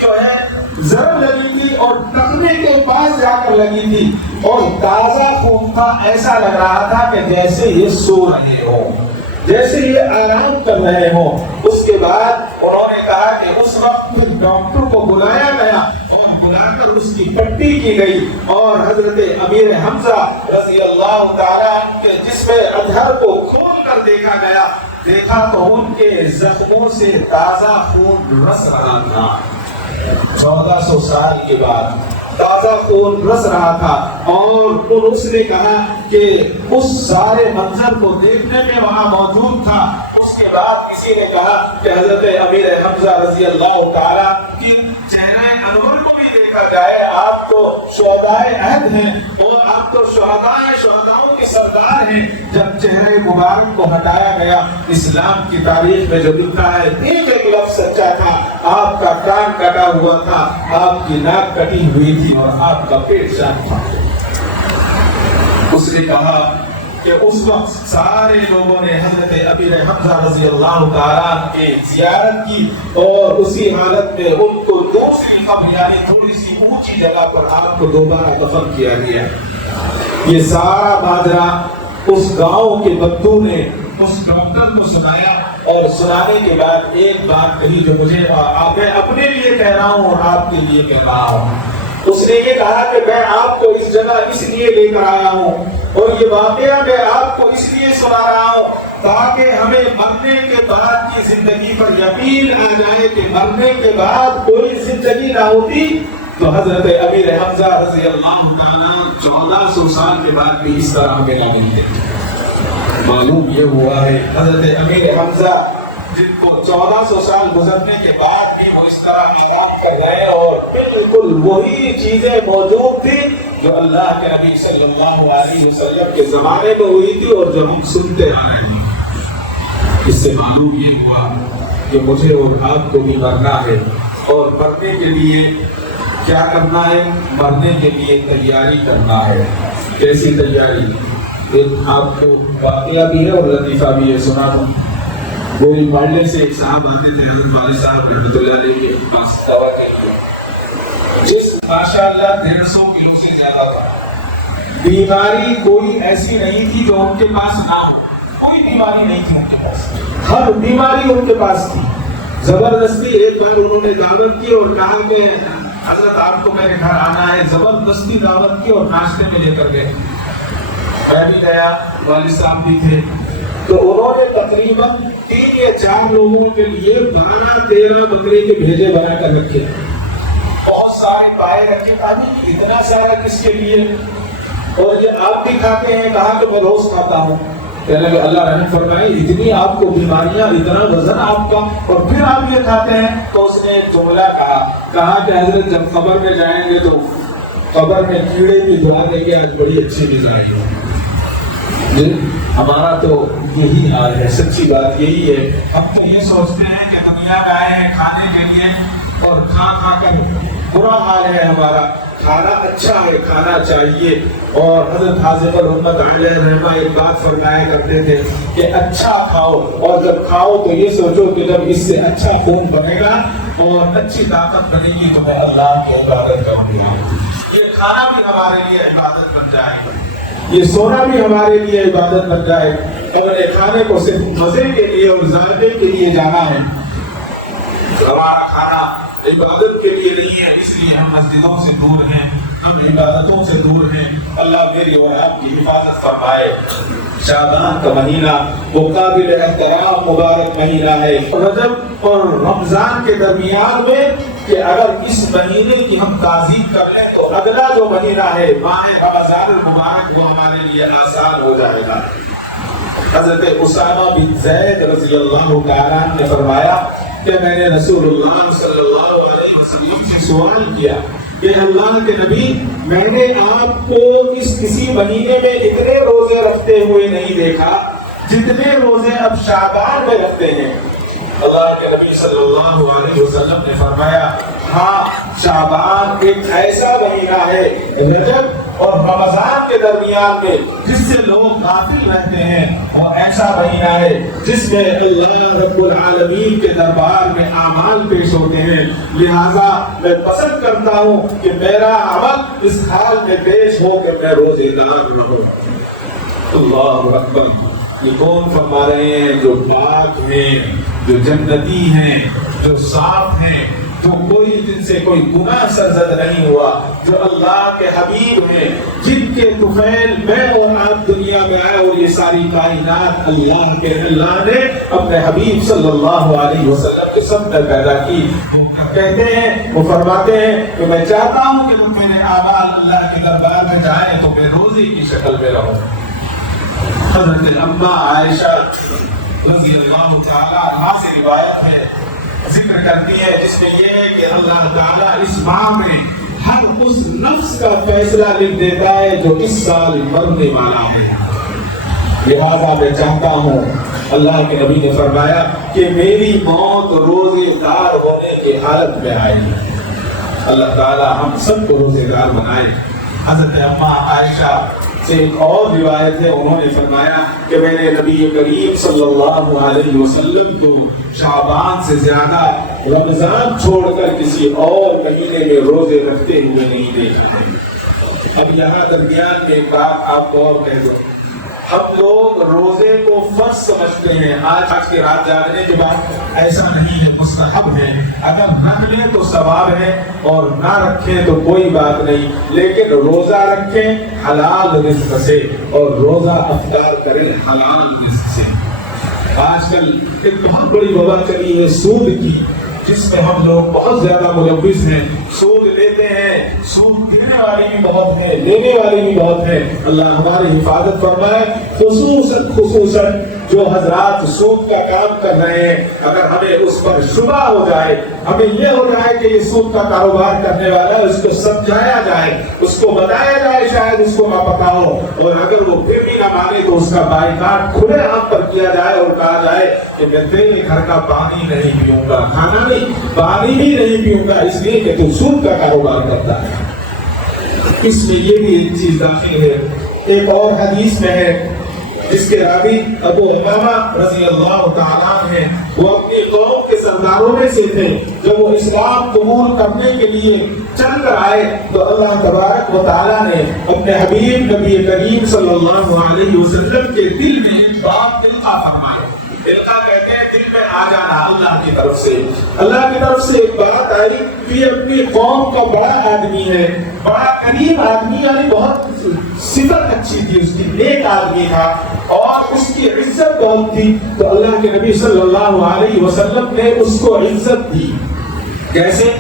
جو ہے ضرب لگی تھی اور ٹخنے کے پاس جا کر لگی تھی, اور تازہ خون تھا. ایسا لگ رہا تھا کہ جیسے یہ سو رہے ہوں, جیسے یہ آرام کر رہے ہوں. اس کے بعد انہوں نے کہا کہ اس وقت ڈاکٹر کو بلایا گیا اور بلا کر اس کی پٹی کی گئی, اور حضرت امیر حمزہ رضی اللہ تعالیٰ کے جسم اطہر کو کھول کر دیکھا گیا. دیکھا تو ان کے زخموں سے تازہ خون رس رہا تھا. 1400 سال کے بعد تازہ خون رس رہا تھا، اور اس نے کہا کہ اس سارے منظر کو دیکھنے میں وہاں موجود تھا۔ اس کے بعد کسی نے کہا کہ حضرت امیر حمزہ رضی اللہ تعالیٰ کی چہرہ انور کو بھی دیکھا جائے، آپ تو شہدائے عہد ہیں اور آپ تو شہداؤں کے سردار ہیں۔ جب چہرے مبارک کو ہٹایا گیا، اسلام کی تاریخ میں جو لکھا ہے ایک لفظ سچا تھا، آپ کا کان کٹا ہوا تھا، آپ کی ناک کٹی ہوئی تھی اور آپ کا پیٹ صاف تھا۔ اس نے کہا کہ اس وقت سارے لوگوں نے حضرت امیر حمزہ رضی اللہ تعالیٰ کی زیارت کی، اور اسی حالت میں ان کو دوسری قبر یعنی تھوڑی سی اونچی جگہ پر آپ کو دوبارہ دفن کیا گیا۔ یہ سارا ماجرا اس گاؤں کے بدو نے اس ڈاکٹر کو سنایا، اور سنانے کے بعد ایک بات کہی جو مجھے میں اپنے لیے کہہ رہا ہوں اور آپ کے لیے کہہ رہا ہوں۔ اس نے یہ کہا کہ میں آپ کو اس جگہ اس لیے لے کر آیا ہوں، اور یہ واقعہ میں آپ کو اس لیے سنا رہا ہوں تاکہ ہمیں مرنے کے بعد کی زندگی پر یقین آ جائے کہ مرنے کے بعد کوئی زندگی نہ ہوتی تو حضرت امیر حمزہ رضی اللہ تعالیٰ 1400 سال کے بعد بھی اس طرح ہمیں نہ ملتے۔ معلوم یہ ہوا ہے حضرت امیر حمزہ جن کو 1400 سال گزرنے کے بعد بھی وہ اس طرح آرام کر رہے ہیں، اور بالکل وہی چیزیں موجود تھی جو اللہ کے نبی صلی اللہ علیہ وسلم کے زمانے میں ہوئی تھی اور جو ہم سنتے آ رہے ہیں۔ اس سے معلوم یہ ہوا کہ مجھے اور آپ کو بھی مرنا ہے، اور مرنے کے لیے کیا کرنا ہے؟ مرنے کے لیے تیاری کرنا ہے۔ کیسی تیاری؟ آپ کو واقعہ بھی ہے اور لطیفہ بھی ہے، سنا دوں۔ میری محلے سے ایک صاحب آتے تھے حضرت والد صاحب رحمۃ اللہ علیہ کے پاس دوا کے لیے، جس ماشاءاللہ 150 کلو سے زیادہ تھا۔ بیماری کوئی ایسی نہیں تھی جو ان کے پاس نہ ہو، کوئی بیماری نہیں تھی ان کے پاس، ہر بیماری ان کے پاس تھی۔ زبردستی ایک بار انہوں نے دعوت کی اور کہا کہ حضرت آپ کو میرے گھر آنا ہے، زبردستی دعوت کی اور ناشتے میں لے کر گئے۔ میں بھی گیا، والد صاحب بھی تھے، تو انہوں نے تقریباً 3 یا 4 لوگوں کے لیے 12-13 بکرے کے بھیجے بنا کر رکھے، بہت سارے پائے رکھے، کہا اتنا سارا کس کے لیے؟ اور یہ آپ بھی کھاتے ہیں؟ کہا کہ میں روز کھاتا ہوں۔ کہنے لگے اللہ رحم فرمائے، اتنی آپ کو بیماریاں، اتنا وزن آپ کا، اور پھر آپ یہ کھاتے ہیں؟ تو اس نے ایک جملہ کہا کہ حضرت جب قبر میں جائیں گے تو قبر میں کیڑے کی دعا دیں گے آج بڑی اچھی غذا ہے۔ ہمارا تو یہی حال ہے، سچی بات یہی ہے۔ ہم تو یہ سوچتے ہیں کہ دنیا میں آئے ہیں کھانے کے لیے، اور کھا کر برا حال ہے ہمارا۔ کھانا اچھا ہے، کھانا چاہیے، اور حضرت حاضر الامت علیہ رحمہ ایک بات فرمایا کرتے تھے کہ اچھا کھاؤ، اور جب کھاؤ تو یہ سوچو کہ جب اس سے اچھا خون بنے گا اور اچھی طاقت بنے گی تو میں اللہ کی عبادت کروں گا۔ یہ کھانا بھی ہمارے لیے عبادت بن جائے، یہ سونا بھی ہمارے لیے عبادت بن جائے۔ اگر کھانے کو صرف مزے کے لیے اور ذائقے کے لیے جانا ہے، ہمارا کھانا عبادت کے لیے نہیں ہے، اس لیے ہم مسجدوں سے دور ہیں، ہم عبادتوں سے دور ہیں۔ اللہ میری اور آپ کی حفاظت فرمائے۔ شعبان کا مہینہ وہ قابل احترام مبارک مہینہ ہے، رجب اور رمضان کے درمیان میں، کہ اگر اس مہینے کی ہم تعظیم کر لیں تو اگلا جو مہینہ ہے ماہ رمضان المبارک وہ ہمارے لیے آسان ہو جائے گا۔ حضرت اسامہ بن زید رضی اللہ تعالیٰ نے فرمایا کہ میں نے رسول اللہ صلی اللہ علیہ وسلم سے سوال کیا کہ اللہ کے نبی، میں نے آپ کو کسی مہینے میں اتنے روزے رکھتے ہوئے نہیں دیکھا جتنے روزے اب شعبان میں رکھتے ہیں۔ اللہ کے نبی صلی اللہ علیہ وسلم نے فرمایا، ہاں شعبان ایک ایسا مہینہ ہے رجب اور رمضان کے درمیان میں جس سے لوگ غافل رہتے ہیں، اور ایسا مہینہ ہے جس میں اللہ رب العالمین کے دربار میں اعمال پیش ہوتے ہیں۔ لہذا میں پسند کرتا ہوں کہ میرا عمل اس حال میں پیش ہو کہ میں روزے دار رہوں۔ اللہ اکبر۔ یہ کون فرما رہے ہیں؟ جو پاک ہیں، جو جنتی ہیں، جو صاف ہیں، جو کوئی جن سے کوئی گناہ سرزد نہیں ہوا، جو اللہ کے حبیب ہیں، جن کے طفیل میں اور آپ دنیا میں آئے، اور یہ ساری کائنات اللہ نے اپنے حبیب صلی اللہ علیہ وسلم کے سب میں پیدا کی۔ کہتے ہیں، وہ فرماتے ہیں کہ میں چاہتا ہوں کہ تم میرے شکل میں رہو۔ حضرت اما عائشہ رضی اللہ تعالیٰ عنہا سے روایت ہے، ذکر کرتی ہے، جس میں یہ ہے کہ اللہ تعالیٰ اس ماہ میں ہر اس نفس کا فیصلہ لکھ دیتا ہے جو اس سال مرنے والا ہے۔ لہذا میں چاہتا ہوں، اللہ کے نبی نے فرمایا کہ میری موت روزے دار ہونے کی حالت میں آئے گی۔ اللہ تعالیٰ ہم سب کو روزے دار بنائے۔ حضرت اما عائشہ سے ایک اور روایت ہے، انہوں نے فرمایا کہ میں نے نبی کریم صلی اللہ علیہ وسلم کو شعبان سے زیادہ رمضان چھوڑ کر کسی اور مہینے میں روزے رکھتے ہوئے نہیں دیکھا۔ اب یہاں درمیان میں ایک بات آپ کو اور کہہ دو، ہم لوگ روزے کو فرض سمجھتے ہیں، آج کی رات جاگنے کے بعد ایسا نہیں ہے، مستحب ہے، اگر رکھ لیں تو ثواب ہے اور نہ رکھیں تو کوئی بات نہیں، لیکن روزہ رکھیں حلال رزق سے اور روزہ افطار کریں حلال رزق سے۔ آج کل ایک بہت بڑی وبا چلی ہے سود کی، جس میں ہم لوگ بہت زیادہ ملوث ہیں، سود لیتے ہیں، سود دینے والی بھی بہت ہے، لینے والی بھی بہت ہے۔ اللہ ہماری حفاظت فرمائے، خصوصاً جو حضرات سود کا کام کر رہے ہیں، اگر ہمیں اس پر شبہ ہو جائے، ہمیں یہ ہو جائے کہ یہ سود کا کاروبار کرنے والا ہے، اس کو سمجھایا جائے، اس کو بتایا جائے، شاید اس کو نہ پتا ہو، اور اگر وہ پھر بھی نہ مانے تو اس کا بائیکاٹ کھلے عام پر کیا جائے اور کہا جائے کہ میں تیرے گھر کا پانی نہیں پیوں گا، کھانا نہیں، پانی بھی نہیں پیوں گا، اس لیے کہ تو سود کا کاروبار کرتا ہے۔ اس میں یہ بھی ایک چیز داخل ہے، ایک اور حدیث میں ہے جس کے راوی ابو امامہ رضی اللہ تعالیٰ ہیں، وہ اپنی قوم کے سرداروں میں سے تھے۔ جب وہ اسلام قبول کرنے کے لیے چل کر آئے تو اللہ تبارک و تعالیٰ نے اپنے حبیب نبی کریم صلی اللہ علیہ وسلم کے دل میں ایک بات القا فرمایا۔ القا کہتے ہیں دل میں آ جانا، اللہ کی طرف سے، اللہ کی طرف سے ایک بات آئی کہ اپنی قوم کا بڑا آدمی ہے، بڑا قریب آدمی، یعنی بہت صفت اچھی تھی اس کی، نیک آدمی تھا اور اس کی عزت بہت تھی، تو اللہ کے نبی صلی اللہ علیہ وسلم نے اس کو عزت دی۔ کیسے؟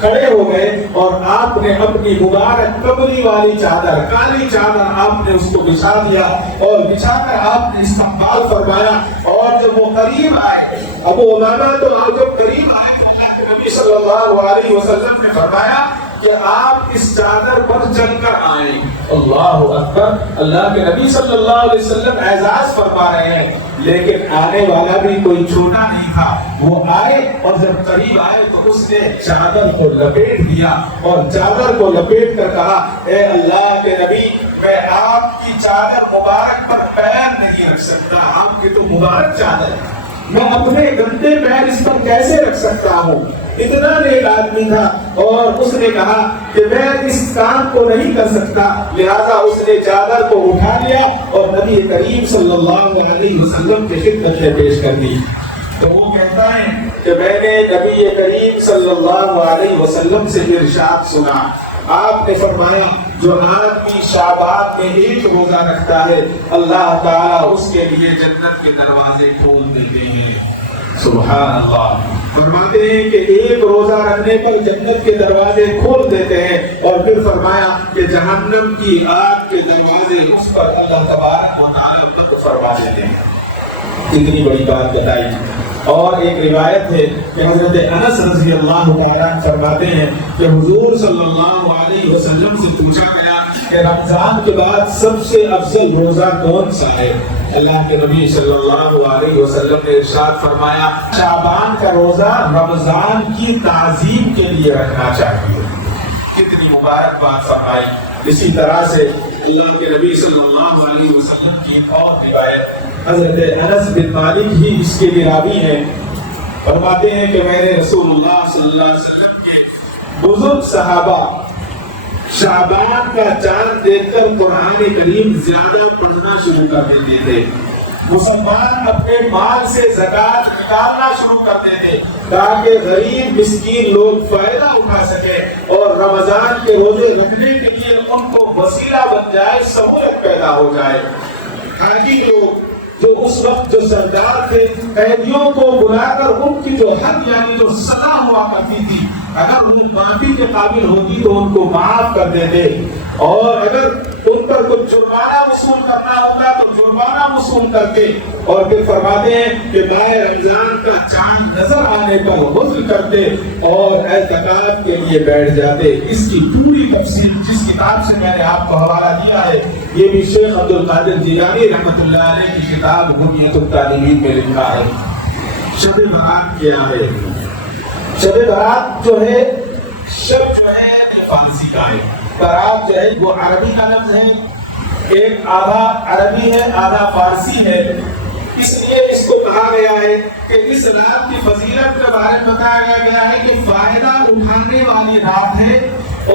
کھڑے ہو گئے اور آپ نے اپنی مبارک کمری والی چادر، کالی چادر آپ نے اس کو بچھا دیا اور بچھا کر آپ نے استقبال فرمایا، اور جب وہ قریب آئے، ابو امامہ تو جب قریب آئے تو اللہ کے نبی صلی اللہ علیہ وسلم نے فرمایا کہ آپ اس چادر پر چل کر آئیں۔ اللہ اکبر، اللہ کے نبی صلی اللہ علیہ وسلم اعزاز فرما رہے ہیں، لیکن آنے والا بھی کوئی چھوٹا نہیں تھا۔ وہ آئے اور جب قریب آئے تو اس نے چادر کو لپیٹ دیا اور چادر کو لپیٹ کر کہا، اے اللہ کے نبی، میں آپ کی چادر مبارک پر پیر نہیں رکھ سکتا، آپ کی تو مبارک چادر ہے، میں اپنے گندے پیر اس پر کیسے رکھ سکتا ہوں؟ اتنا نیک آدمی تھا، اور اس نے کہا کہ میں اس کام کو نہیں کر سکتا، لہذا اس نے چادر کو اٹھا لیا اور نبی کریم صلی اللہ علیہ وسلم کی خدمت میں پیش کر دی۔ تو وہ کہتا ہے کہ میں نے نبی کریم صلی اللہ علیہ وسلم سے ارشاد سنا، آپ نے فرمایا جو آدمی شعبان میں ایک روزہ رکھتا ہے اللہ تعالیٰ اس کے لیے جنت کے دروازے کھول دیتے ہیں۔ سبحان اللہ، فرماتے ہیں کہ ایک روزہ رکھنے پر جنت کے دروازے کھول دیتے ہیں، اور پھر فرمایا کہ جہنم کی آگ کے دروازے اس پر اللہ تبارک و تعالیٰ بند فرما دیتے ہیں۔ اتنی بڑی بات بتائی۔ اور ایک روایت ہے کہ حضرت انس رضی اللہ تعالیٰ فرماتے ہیں کہ حضور صلی اللہ علیہ وسلم سے پوچھا گیا کہ رمضان کے بعد سب سے افضل روزہ کون سا ہے؟ اللہ کے نبی صلی اللہ علیہ وسلم نے ارشاد فرمایا، شعبان کا روزہ رمضان کی تعظیم کے لیے رکھنا چاہیے۔ کتنی مبارک بات فرمائی۔ اسی طرح سے اللہ کے نبی صلی اللہ علیہ وسلم کی ایک اور روایت، حضرت انس بن مالک ہی اس کے بھی راوی ہیں، فرماتے ہیں کہ میں نے رسول اللہ صلی اللہ علیہ وسلم کے بزرگ صحابہ شعبان کا چاند دیکھ کر قرآن کریم زیادہ پڑھنا شروع کر دیتے تھے۔ مسلمان اپنے مال سے زکوٰۃ نکالنا شروع کرتے تھے تاکہ غریب مسکین لوگ فائدہ اٹھا سکے اور رمضان کے روزے رکھنے کے لیے ان کو وسیلہ بن جائے، سہولت پیدا ہو جائے۔ حاجی لوگ جو اس وقت جو سردار تھے، قیدیوں کو بلا کر ان کی جو حد یعنی جو سزا ہوا کرتی تھی اگر وہ معافی کے قابل ہوتی تو ان کو معاف کر دیتے، اور اگر ان پر کچھ جرمانہ وصول کرنا ہوتا تو جرمانہ وصول کرتے، اور پھر فرماتے ہیں کہ ماہ رمضان کا چاند نظر آنے پر غسل کرتے اور اعتکاف کے لیے بیٹھ جاتے۔ اس کی پوری تفصیل جس کتاب سے میں نے آپ کو حوالہ دیا ہے، یہ بھی شیخ عبد القادر جیلانی رحمۃ اللہ علیہ کی کتاب بنیۃ الطالبین میں لکھا ہے۔ شب برات کیا ہے؟ شب برات جو ہے، شب جو ہے یہ فارسی کا ہے، برات جو ہے وہ عربی کا لفظ ہے، ایک آدھا عربی ہے آدھا فارسی ہے، اس لیے اس کو کہا گیا ہے کہ اس رات کی فضیلت کے بارے میں بتایا گیا ہے کہ فائدہ اٹھانے والی رات ہے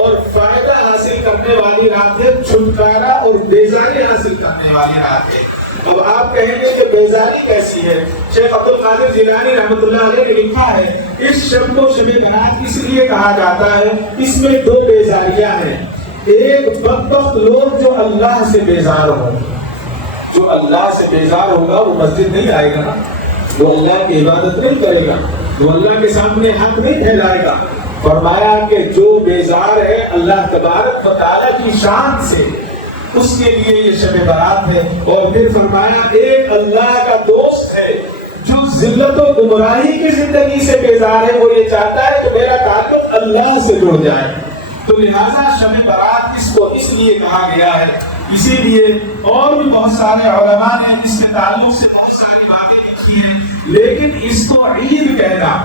اور فائدہ حاصل کرنے والی رات ہے، چھٹکارا اور بیزاری حاصل کرنے والی رات ہے۔ اب آپ کہیں گے کہ بیزاری کیسی ہے؟ شیخ عبد القادر جیلانی رحمۃ اللہ علیہ نے لکھا ہے اس شب کو شب برات اس لیے کہا جاتا ہے، اس میں دو بیزاریاں ہیں۔ ایک بدبخت لوگ جو اللہ سے بیزار ہوں، جو اللہ سے بیزار ہوگا وہ مسجد نہیں آئے گا، وہ اللہ کی عبادت نہیں کرے گا، وہ اللہ کے سامنے حق نہیں پھیلائے گا۔ فرمایا کہ جو بیزار ہے اللہ تبارک و تعالیٰ کی شان سے، اس کے لیے یہ شب برات ہے۔ اور پھر فرمایا ایک اللہ کا دوست ہے جو ذلت و گمراہی کی زندگی سے بیزار ہے، وہ یہ چاہتا ہے کہ میرا تعلق اللہ سے جڑ جائے، تو لہذا شب برات اس کو اس لیے کہا گیا ہے۔ اسی لیے اور بھی بہت سارے علماء نے اس کے تعلق سے بہت ساری باتیں لکھی ہیں، لیکن اس کو عید کہنا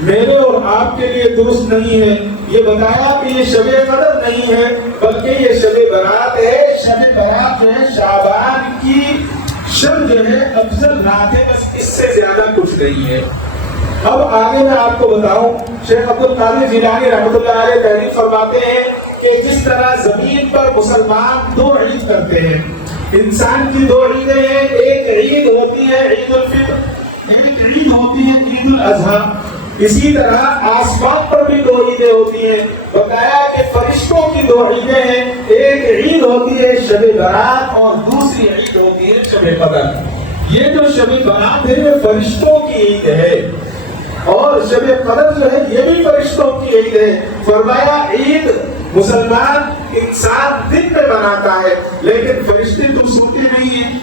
میرے اور آپ کے لیے درست نہیں ہے۔ یہ بتایا کہ یہ شب قدر نہیں ہے بلکہ یہ شب برات ہے۔ شب برات جو ہے شعبان کی شب جو ہے افضل رات ہے، بس اس سے زیادہ کچھ نہیں ہے۔ اب آگے میں آپ کو بتاؤں، شیخ عبد القادر جیلانی رحمۃ اللہ علیہ تحریر فرماتے ہیں کہ جس طرح زمین پر مسلمان دو عید کرتے ہیں، انسان کی دو عیدیں ہیں، ایک عید ہوتی ہے عید الفطر، ایک عید ہوتی ہے عید الاضحیٰ، اسی طرح آسمان پر بھی دو عیدیں ہوتی ہیں۔ بتایا کہ فرشتوں کی دو عیدیں ہیں، ایک عید ہوتی ہے شب برات اور دوسری عید ہوتی ہے شب قدر۔ یہ جو شب برات ہے یہ فرشتوں کی عید ہے، اور شب قدر جو ہے یہ بھی فرشتوں کی عید ہے۔ فرمایا عید مسلمان انسان دن میں مناتا ہے لیکن فرشتے تو سوتے نہیں ہیں،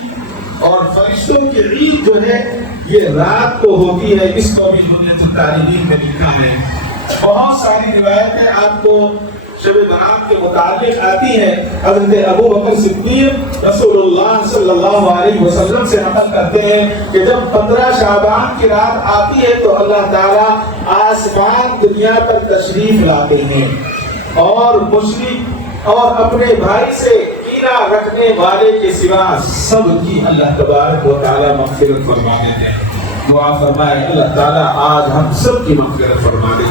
اور فرشتوں کی عید جو ہے یہ رات کو ہوتی ہے۔ اس کو بھی بنیۃ الطالبین میں لکھا ہے۔ بہت ساری روایتیں آپ کو شب برات کے متعلق آتی ہیں۔ حضرت ابو بکر صدیق رسول اللہ صلی اللہ علیہ وسلم سے نقل کرتے ہیں کہ جب 15 شعبان کی رات آتی ہے تو اللہ تعالیٰ آسمان دنیا پر تشریف لاتے ہیں، اور مشرک اور اپنے بھائی سے کینہ رکھنے والے کے سوا سب کی اللہ تبارک و تعالیٰ مغفرت فرما دیتے ہیں۔ دعا فرمائے اللہ تعالیٰ آج ہم سب کی مغفرت فرما دے،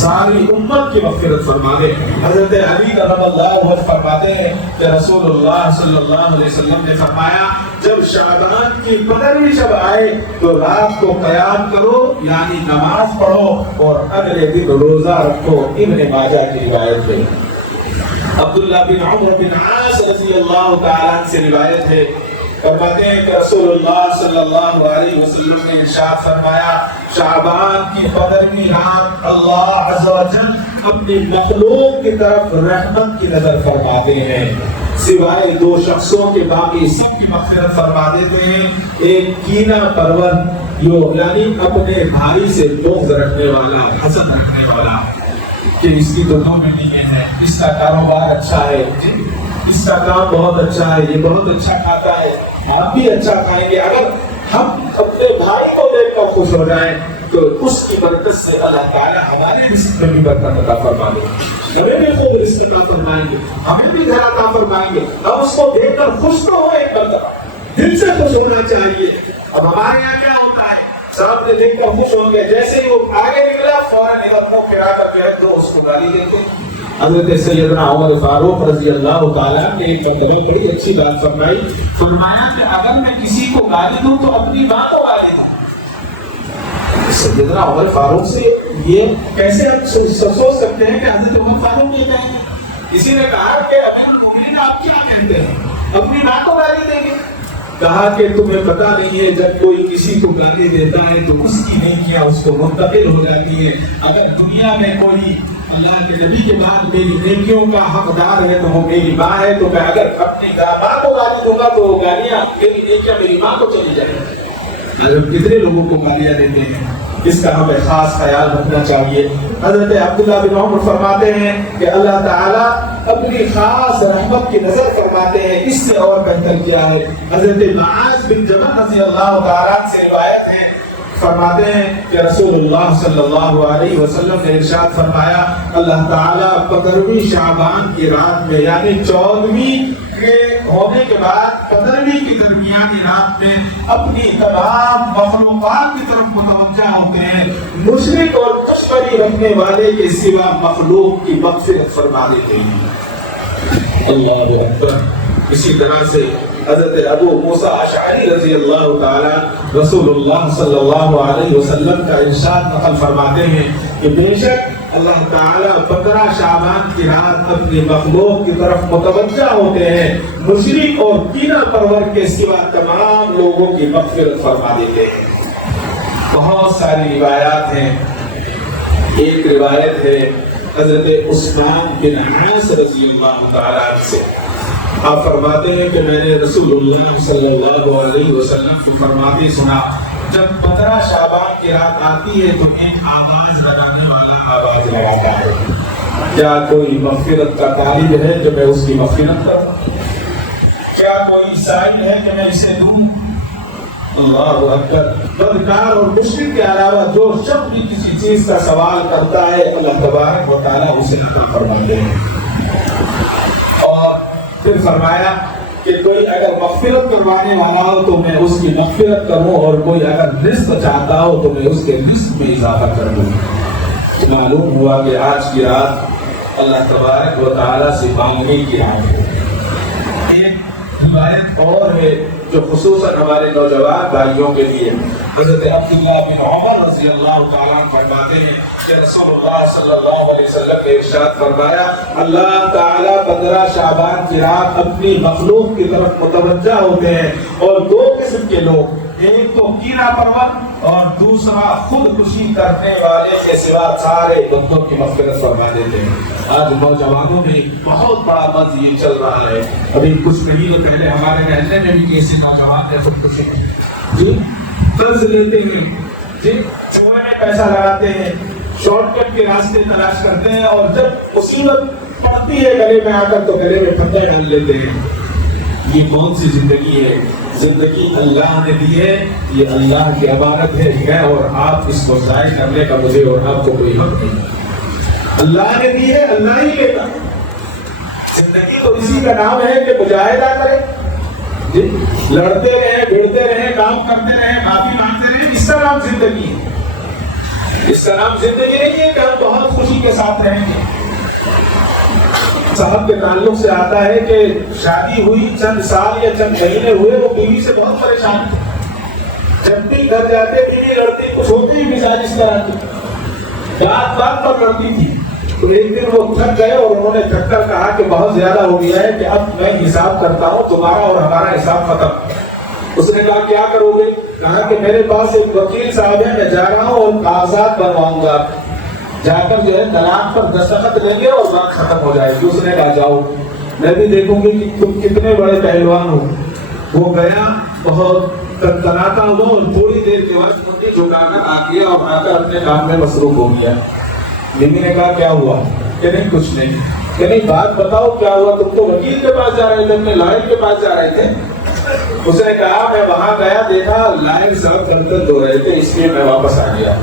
ساری امت کی مغفرت فرما دے۔ حضرت علی رضی اللہ عنہ فرماتے ہیں کہ رسول اللہ صلی اللہ علیہ وسلم نے فرمایا جب شعبان کی 15ویں شب آئے تو رات کو قیام کرو، یعنی نماز پڑھو، اور اگلے دن روزہ رکھو۔ ابن ماجہ کی روایت ہے۔ عبداللہ بن عمر بن عاص رضی اللہ تعالیٰ عنہ سے روایت ہے، فرماتے ہیں کہ رسول اللہ صلی اللہ علیہ وسلم نے ارشاد فرمایا شعبان کی 15ویں رات اللہ عز و جل اپنی مخلوق کی طرف رحمت کی نظر فرماتے ہیں، سوائے دو شخصوں کے باقی سب کی مغفرت فرما دیتے ہیں۔ ایک کینہ پرور یعنی اپنے بھائی سے بغض رکھنے والا، حسد رکھنے والا، کہ اس کی تو 2 بلڈنگیں ہیں، اس کا کاروبار اچھا ہے، اس کا کام بہت اچھا ہے، یہ بہت اچھا کھاتا ہے، آپ بھی اچھا کھائیں گے۔ اگر ہم اپنے بھائی کو دیکھ کر خوش ہو جائیں تو اس کی برکت سے اللہ تعالیٰ ہمارے رزق میں بھی برکت عطا فرما دے گا، ہمیں بھی خوب رزق عطا فرمائیں گے، ہمیں بھی گھر عطا فرمائیں گے۔ ہم اس کو دیکھ کر خوش تو ہو، ایک مرتبہ دل سے خوش ہونا چاہیے۔ اب ہمارے یہاں کیا ہوتا ہے، سب نے دیکھ کر خوش ہوں گے، جیسے ہی وہ آگے نکلا فوراً ادھر منہ پھرا کر کے دو اس کو گالی دیتے۔ حضرت سیدنا عمر فاروق رضی اللہ تعالیٰ نے ایک مرتبہ بڑی اچھی بات فرمائی، فرمایا کہ اگر میں کسی کو گالی دوں تو اپنی ماں کو گالی دوں۔ سیدنا عمر فاروق سے یہ کیسے سوچ سکتے ہیں کہ حضرت عمر فاروق یہ کہیں گے؟ کسی نے کہا کہ امیر المومنین آپ کیا کہتے ہیں، اپنی ماں کو گالی دیں گے؟ کہا کہ تمہیں پتہ نہیں ہے جب کوئی کسی کو گالی دیتا ہے تو اس کی نیکیاں اس کو منتقل ہو جاتی ہے. اگر دنیا میں کوئی اللہ کے نبی کے بعد میری نیکیوں کا حقدار ہے تو وہ میری ماں ہے. تو میں اگر اپنی ماں کو گالی دوں گا تو گالیاں میری نیکیاں میری ماں کو چلی جائیں گی. حضرت کتنے لوگوں کو گالیاں دیتے ہیں, اس کا ہمیں خاص خیال رکھنا چاہیے. حضرت عبداللہ بن عمر فرماتے ہیں کہ اللہ تعالیٰ اپنی خاص رحمت کی نظر فرماتے ہیں, اس سے اور بہتر کیا ہے. حضرت معاذ بن جبل رضی اللہ تعالیٰ سے روایت ہے, فرماتے ہیں کہ رسول اللہ صلی اللہ علیہ وسلم نے ارشاد فرمایا اللہ تعالیٰ 15ویں شعبان کی رات میں یعنی 14ویں کے ہونے کے بعد 15ویں کی درمیانی رات میں اپنی تمام مخلوقات کی طرف متوجہ ہوتے ہیں. مشرک اور دشمنی رکھنے والے کے سوا مخلوق کی مغفرت فرما دیتے ہیں. اللہ اکبر. اسی طرح سے حضرت ابو موسیٰ اشعری رضی اللہ تعالی رسول اللہ صلی اللہ علیہ وسلم کا ارشاد نقل فرماتے ہیں کہ بے شک اللہ تعالیٰ 15 شعبان کی رات اپنی مخلوق کی طرف متوجہ ہوتے ہیں, مشرک اور کینہ پرور کے سوا تمام لوگوں کی مغفرت فرما دیتے ہیں. بہت ساری روایات ہیں. ایک روایت ہے حضرت عثمان بن عاص رضی اللہ تعالیٰ سے, آپ فرماتے ہیں کہ میں نے رسول اللہ صلی اللہ علیہ وسلم کو فرماتے سنا جب 15 شعبان کی رات آتی ہے تو ایک آواز لگانے والا آواز لگاتا ہے, کیا کوئی مغفرت کا طالب ہے جو میں اس کی مغفرت کروں, کیا کوئی سائل ہے کہ میں اسے دوں. اللہ اکبر. بدکار اور مشرک کے علاوہ جو شخص بھی کسی چیز کا سوال کرتا ہے اللہ تبارک و تعالیٰ اسے عطا فرماتے ہیں. پھر فرمایا کہ کوئی اگر مغفرت کروانے والا ہو تو میں اس کی مغفرت کروں, اور کوئی اگر رزق چاہتا ہو تو میں اس کے رزق میں اضافہ کر دوں. معلوم ہوا کہ آج کی رات اللہ تبارک و تعالیٰ سے مانگنے کی رات ہے. ایک روایت اور ہے جو خصوصاً ہمارے نوجوان بھائیوں کے لیے. حضرت عبداللہ بن عمر رضی اللہ تعالیٰ فرماتے ہیں کہ رسول اللہ صلی اللہ علیہ وسلم نے ارشاد فرمایا اللہ تعالیٰ 15 شعبان کی رات اپنی مخلوق کی طرف متوجہ ہوتے ہیں, اور 2 قسم کے لوگ, ایک تو کینہ پرور اور دوسرا خودکشی کرنے والے کے سوا سارے بندوں کی مغفرت فرما دیتے ہیں. آج نوجوانوں میں بہت بڑا مرض یہ چل رہا ہے. ابھی کچھ مہینوں پہلے ہمارے محلے میں بھی کیسے نوجوان نے خودکشی جی قرض لیتے ہیں, جی جوئے میں پیسہ لگاتے ہیں, شارٹ کٹ کے راستے تلاش کرتے ہیں, اور جب مصیبت پڑتی ہے گلے میں آ کر تو گلے میں پتھر ڈال لیتے ہیں. یہ کون سی زندگی ہے؟ زندگی اللہ نے دی ہے, یہ اللہ کی امانت ہے. میں اور آپ اس کو ضائع کرنے کا مجھے اور آپ کو کوئی حق نہیں. اللہ نے دی ہے, اللہ ہی لیتا. زندگی تو اسی کا نام ہے کہ مجاہدہ کرے, جی لڑتے رہیں, بھیڑتے رہیں, کام کرتے رہیں, معافی مانگتے رہیں. اس کا نام زندگی ہے. اس کا نام زندگی نہیں ہے کہ ہم بہت خوشی کے ساتھ رہیں گے. صاحب کے تعلق سے آتا ہے کہ شادی ہوئی, چند سال یا چند مہینے ہوئے, وہ بیوی سے بہت پریشان تھے. جب بھی گھر جاتے بیوی لڑتی, کچھ ہوتی ہی مزاج اس طرح کی, بات بات پر لڑتی تھی. تو ایک دن وہ تھک گئے اور انہوں نے تھک کر کہا کہ بہت زیادہ ہو گیا ہے کہ اب میں حساب کرتا ہوں, تمہارا اور ہمارا حساب ختم. اس نے کہا کیا کرو گے؟ کہا کہ میرے پاس ایک وکیل صاحب ہے, میں جا رہا ہوں اور کاغذات بنواؤں گا, جا کر جو ہے طلاق پر دستخط لیں گے اور بات ختم ہو جائے گی. اس نے کہا جاؤ, میں بھی دیکھوں گی کہ تم کتنے بڑے پہلوان ہو. وہ گیا, بہت تنتناتا ہوا, اور تھوڑی دیر کے بعد مجھے جھکا کر آ گیا اور آ کر اپنے کام میں مصروف ہو گیا. بیوی نے کہا کیا ہوا؟ کہ نہیں کچھ نہیں. کہ نہیں بات بتاؤ کیا ہوا؟ تم تو وکیل کے پاس جا رہے تھے, اپنے لائر کے پاس جا رہے تھے. اس نے کہا میں وہاں گیا, دیکھا لائر صاحب برتن دھو رہے تھے, اس لیے میں واپس آ گیا.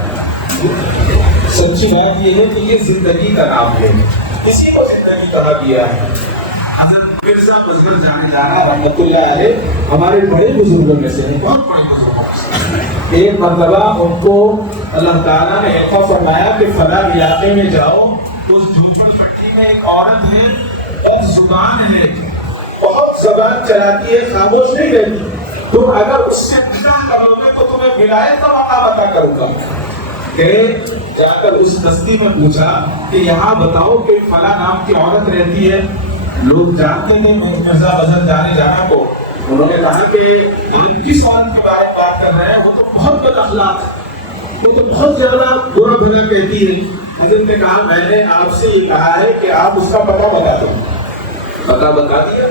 سچی بات یہ ہے کہ یہ زندگی کا نام ہے, اسی کو زندگی کہا گیا ہے. حضرت مرزا مظفر جانے جانا رحمۃ اللہ علیہ ہمارے بڑے بزرگوں میں سے ہیں, بہت بڑے بزرگوں میں سے. ایک مرتبہ ان کو اللہ تعالیٰ نے ایسا فرمایا کہ فلاں علاقے میں جاؤ, اس جھوپڑ پٹی میں ایک عورت ہے, بد زبان ہے, بہت زبان چلاتی ہے, خاموش نہیں رہتی. تم اگر اس سے نکاح کرو گے تو تمہیں ولایت کا مقام عطا کروں گا. کہ جا کر اس بستی میں پوچھا کہ یہاں بتاؤ کہ فلاں نام کی عورت رہتی ہے. لوگ جانتے تھے مرزا مظفر جانے جانا کو, انہوں نے کہا کہ جس قوم کے بارے میں بات کر رہے ہیں وہ تو بہت بد اخلاق ہے، وہ تو بہت زیادہ برا بھلا کہتی ہے۔ حضرت نے کہا میں نے آپ سے یہ کہا ہے کہ آپ اس کا پتہ بتا دو۔ پتہ بتا دیا،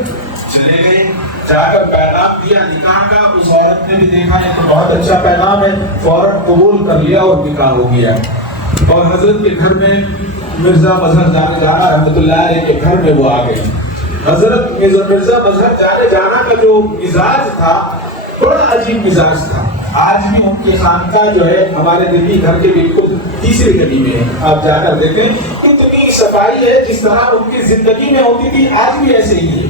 چلے گئے، جا کر پیغام دیا نکاح کا۔ اس عورت نے بھی دیکھا یہ تو بہت اچھا پیغام ہے، فوراً قبول کر لیا اور نکاح ہو گیا۔ اور حضرت کے گھر میں مرزا مظہر جانے جانا رحمۃ اللہ علیہ کے گھر میں وہ آ گئی۔ حضرت مرزا مظہر جانے جانا کا جو مزاج تھا بڑا عجیب مزاج تھا۔ آج بھی ان کی خانقاہ جو ہے ہمارے دلی گھر کے بالکل تیسری گلی میں ہے، آپ جا کر دیکھیں کتنی صفائی ہے، جس طرح ان کی زندگی میں ہوتی تھی آج بھی ایسے ہی ہے۔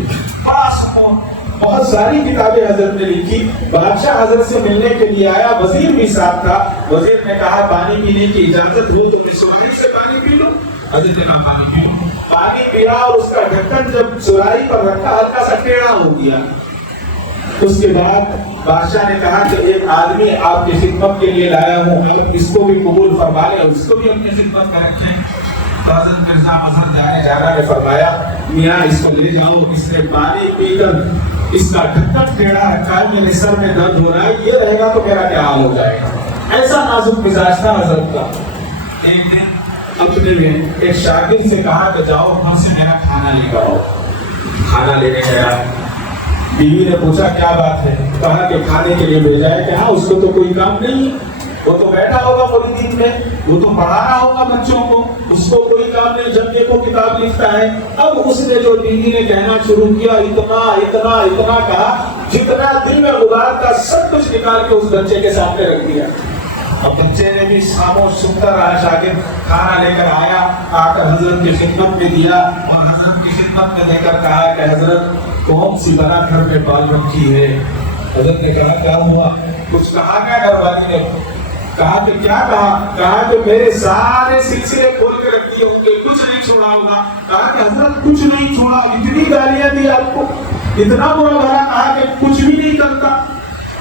بہت ساری کتابیں حضرت نے لکھی۔ بادشاہ حضرت سے ملنے کے لیے آیا، وزیر بھی ساتھ تھا۔ وزیر نے کہا پانی پینے کی اجازت ہو تو سراہی سے پانی پی لو۔ حضرت نے کہا پانی پی لو۔ پانی پیا اور اس کا ڈھکن جب سراہی پر رکھا ہلکا سا ٹیڑھا ہو گیا۔ اس کے بعد بادشاہ نے کہا کہ ایک آدمی آپ کی خدمت کے لیے لایا ہوں، آپ اس کو بھی قبول فرما لیں، اس کو بھی اپنی خدمت میں رکھیں۔ حضرت مرزا مظہر جانے جانا نے فرمایا میاں اس کو لے جاؤ، اس نے پانی پی کر اس کا ڈھکن ٹیڑھا رکھا ہے، میرے سر میں درد ہو رہا ہے، یہ رہے گا تو میرا کیا حال ہو جائے گا۔ ایسا نازک مزاج تھا حضرت کا۔ ایک دن اپنے ایک شاگرد سے کہا کہ جاؤ گھر سے میرا کھانا لے کر آؤ۔ کھانا لینے گیا، بیوی نے پوچھا کیا بات ہے؟ کہا کہ کھانے کے لیے بھیجا ہے کہ ہاں اس کو تو کوئی کام نہیں، وہ تو بیٹھا ہوگا پوری دن میں، وہ تو پڑھانا ہوگا بچوں کو، اس کو کوئی کام نہیں، جب دیکھو کتاب لکھتا ہے۔ اب اس نے جو بیوی نے کہنا شروع کیا اتنا اتنا اتنا کہا جتنا دل میں غبار کا سب کچھ نکال کے اس بچے کے سامنے رکھ دیا۔ اب بچے نے بھی خاموش سنتا رہا۔ شاگرد کھانا لے کر آیا، آ کر حضرت کی خدمت میں دیا اور حضرت کی خدمت میں دے کر کہا کہ حضرت کون سی بنا گھر میں پال رکھی ہے؟ حضرت نے کہا کیا ہوا؟ کچھ کہا کیا گھر والی نے؟ کہا کہ کیا کہا؟ کہا کہ میرے سارے سلسلے کھول کے رکھ دیے ہوں گے، کچھ نہیں چھوڑا ہوگا۔ کہا کہ حضرت کچھ نہیں چھوڑا، اتنی گالیاں دی آپ کو، اتنا برا بھلا کہا کہ کچھ بھی نہیں کرتا۔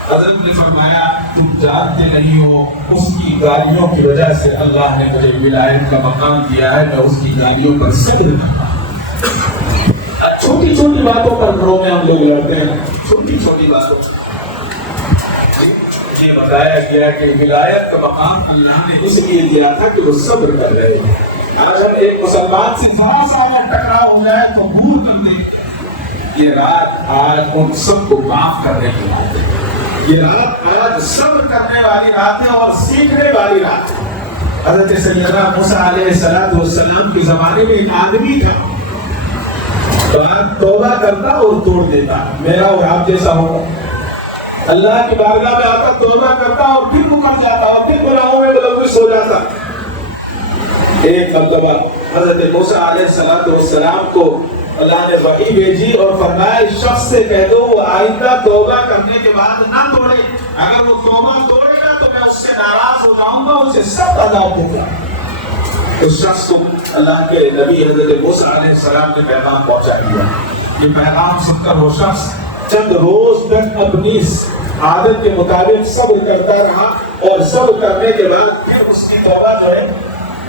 حضرت نے فرمایا تم جانتے نہیں ہو اس کی گالیوں کی وجہ سے اللہ نے مجھے ولایت کا مقام دیا ہے، میں اس کی گالیوں پر صبر کرتا ہوں۔ چھوٹی چھوٹی باتوں پر گھروں میں ہم لوگ لڑتے ہیں، چھوٹی چھوٹی باتوں یہ بتایا گیا کہ ولایت کا مقام اللہ نے اس لیے دیا تھا کہ وہ صبر کر رہے ہیں۔ آج ہم ایک مسلمان سے ذرا سا ٹکراؤ ہو جائے تو بھول کر دیں۔ یہ رات آج ان سب کو معاف کرنے کی رات ہے، یہ رات آج صبر کرنے والی رات ہے اور سیکھنے والی رات ہے۔ حضرت سیدنا موسیٰ علیہ السلام کے زمانے میں ایک آدمی تھا، توبہ کرتا اور توڑ دیتا، میرا اور آپ جیسا ہوگا۔ اللہ کی بارگاہ میں آتا، توبہ کرتا اور پھر مکر جاتا اور پھر گناہوں میں ملوث ہو جاتا۔ ایک مرتبہ حضرت موسیٰ علیہ السلام کو اللہ نے وحی بھیجی اور فرمایا اس شخص سے کہہ دو وہ آئندہ توبہ کرنے کے بعد نہ توڑے، اگر وہ توبہ توڑے گا تو میں اس سے ناراض ہو جاؤں گا، اسے سخت عذاب دوں گا۔ اس شخص کو اللہ کے نبی حضرت موسیٰ علیہ السلام نے پیغام پہنچا دیا۔ یہ پیغام سن کر وہ شخص چند روز تک اپنی عادت کے مطابق صبر کرتا رہا اور صبر کرنے کے بعد پھر اس کی توبہ جو ہے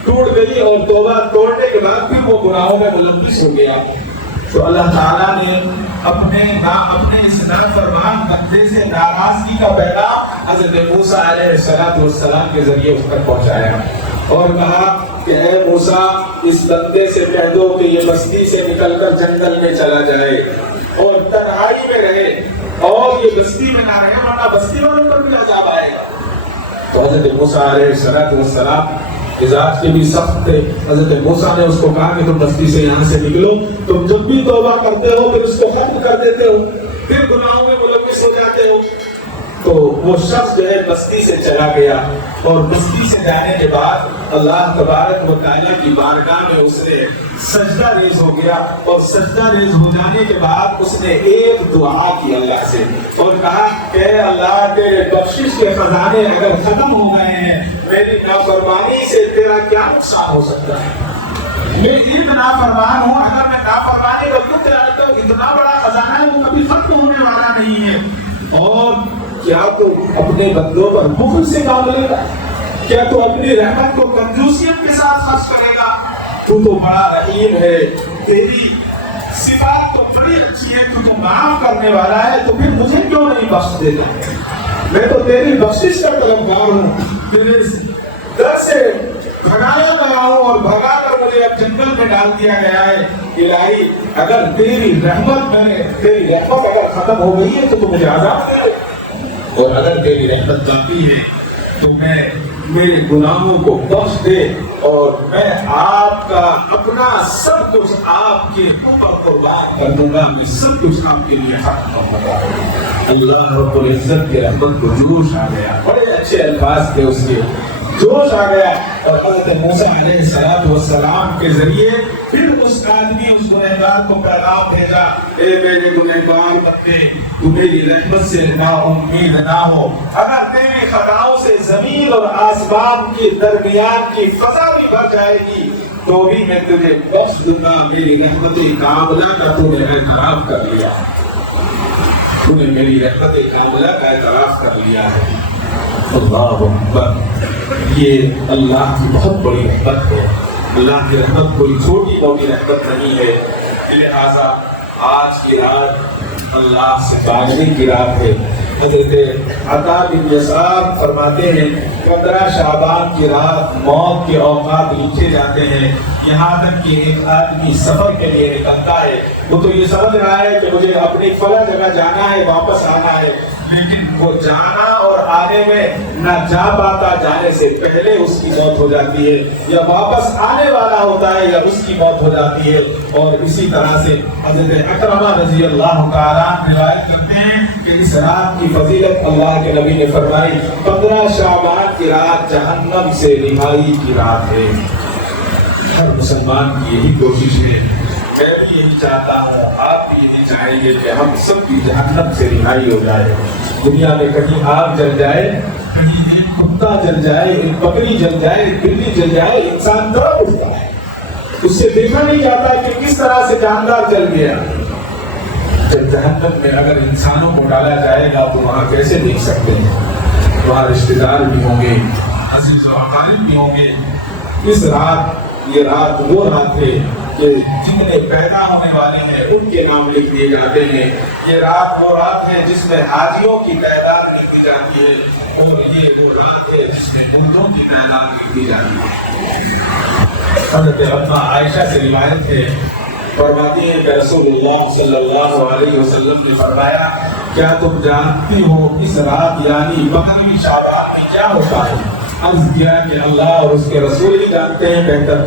ٹوٹ گئی اور توبہ توڑنے کے بعد پھر وہ گناہوں میں ملوث ہو گیا۔ تو اللہ تعالیٰ نے اپنے اس نافرمان بندے سے ناراضگی کا پیغام حضرت موسیٰ علیہ السلام کے ذریعے اس تک پہنچایا اور کہا کہ اے موسیٰ اس بندے سے کہہ دو کہ یہ بستی سے نکل کر جنگل میں چلا جائے اور تنہائی میں رہے اور یہ بستی میں نہ رہے ورنہ بستی والوں پر بھی عذاب آئے گا۔ تو حضرت موسیٰ علیہ السلام مزاج کے بھی سخت تھے۔ حضرت موسیٰ نے اس کو کہا کہ تم بستی سے یہاں سے نکلو، تم جب بھی توبہ کرتے ہو پھر اس کو ختم کر دیتے ہو، پھر گناہوں میں ملوث ہو جاتے ہو۔ تو وہ شخص جو ہے بستی سے چلا گیا اور بستی سے جانے کے بعد اللہ تبارک و تعالیٰ کی بارگاہ میں اس نے سجدہ ریز ہو گیا اور سجدہ ریز ہو جانے کے بعد اس نے ایک دعا کی اللہ سے اور کہا کہ اللہ تیرے بخشش کے خزانے اگر ختم ہو گئے ہیں، میری نافرمانی سے تیرا کیا نقصان ہو سکتا ہے؟ میں ایک نافرمان ہوں، اگر میں نافرمانی کروں تو اتنا بڑا خزانہ ہے وہ کبھی ختم ہونے والا نہیں ہے۔ اور کیا تو اپنے بندوں پر بخل سے کام لے گا؟ کیا تو اپنی رحمت کو کنجوسیت کے ساتھ خرچ کرے گا؟ تو بڑا رحیم ہے، تیری صفات تو بڑی اچھی ہے, تو معاف کرنے والا ہے, تو پھر مجھے کیوں نہیں بخش دیتا؟ میں تو تیری بخشش کا طلبگار ہوں. تیرے در سے بھگایا گیا ہوں اور بھگا کر مجھے اب جنگل میں ڈال دیا گیا ہے. الہی اگر تیری رحمت اگر ختم ہو گئی ہے تو مجھے عذاب دے, اور اگر تیری رحمت باقی ہے تو میرے گناہوں کو بخش دے, اور میں آپ کا اپنا سب کچھ آپ کے اوپر قربان کر دوں گا, میں سب کچھ آپ کے لیے ختم کر دوں گا. اللہ رب العزت کی رحمت کو جوش آ گیا, بڑے اچھے الفاظ تھے اس کے, جوش آ گیا. اور حضرت موسیٰ علیہ السلام کے ذریعے پھر اس آدمی اس گنہگار کو پیغام بھیجا, اے میرے گنہگار بندے, تو میری رحمت سے نا امید نہ ہو. اگر تیری خطاؤں سے زمین اور آسمان کے درمیان کی فضا بھی بھر جائے گی تو بھی میں تجھے بخش دوں گا. میری رحمت کاملہ کا تو نے اعتراف کر لیا, تو نے میری رحمت کاملہ کا اعتراف کر لیا ہے. اللہ اکبر, یہ اللہ کی بہت بڑی رحمت ہے. اللہ کی رحمت کوئی چھوٹی موٹی رحمت نہیں ہے. لہٰذا آج کی رات اللہ سے مانگنے کی رات ہے. حضرت عطا بن یسار فرماتے ہیں 15 شعبان کی رات موت کے اوقات لکھے جاتے ہیں. یہاں تک کہ ایک آدمی سفر کے لیے نکلتا ہے, وہ تو یہ سمجھ رہا ہے کہ مجھے اپنی فلاں جگہ جانا ہے, واپس آنا ہے, لیکن وہ جانا اور آنے میں نہ جا پاتا, جانے سے پہلے اس کی موت ہو جاتی ہے, یا واپس آنے والا ہوتا ہے یا اس کی موت ہو جاتی ہے. اور اسی طرح سے حضرت اکرمہ رضی اللہ تعالیٰ روایت کرتے ہیں کہ اس رات کی فضیلت اللہ کے نبی نے فرمائی 15 شعبان کی رات جہنم سے رہائی کی رات ہے. ہر مسلمان کی یہی کوشش ہے, میں بھی یہی چاہتا ہوں, آپ بھی یہی چاہیں گے کہ ہم سب کی جہنم سے رہائی ہو جائے. دنیا میں کہیں آگ جل جائے, کہیں ایک کتا جل جائے, ایک بکری جل جائے, ایک بلی جل جائے, انسان تڑپ اٹھتا ہے, اس سے دیکھا نہیں جاتا کہ کس طرح سے جاندار جل گیا. جب جہنم میں اگر انسانوں کو ڈالا جائے گا تو وہاں کیسے دیکھ سکتے ہیں؟ وہاں رشتے دار بھی ہوں گے, عزیز و اقارب بھی ہوں گے. اس رات, یہ رات وہ رات ہے کہ جتنے پیدا ہونے والے ہیں ان کے نام لکھ دیے جاتے ہیں. یہ رات وہ رات ہے جس میں حاجیوں کی تعداد لکھی جاتی ہے, اور یہ وہ رات ہے جس میں مردوں کی تعداد لکھی جاتی ہے. حضرت اماں عائشہ سے روایت ہے, فرماتی ہے کہ رسول اللہ صلی اللہ علیہ وسلم نے فرمایا, کیا تم جانتی ہو اس رات یعنی 15ویں شعبان میں کیا ہوتا ہے؟ عرض کیا کہ اللہ اور اس کے رسول ہی جانتے ہیں بہتر.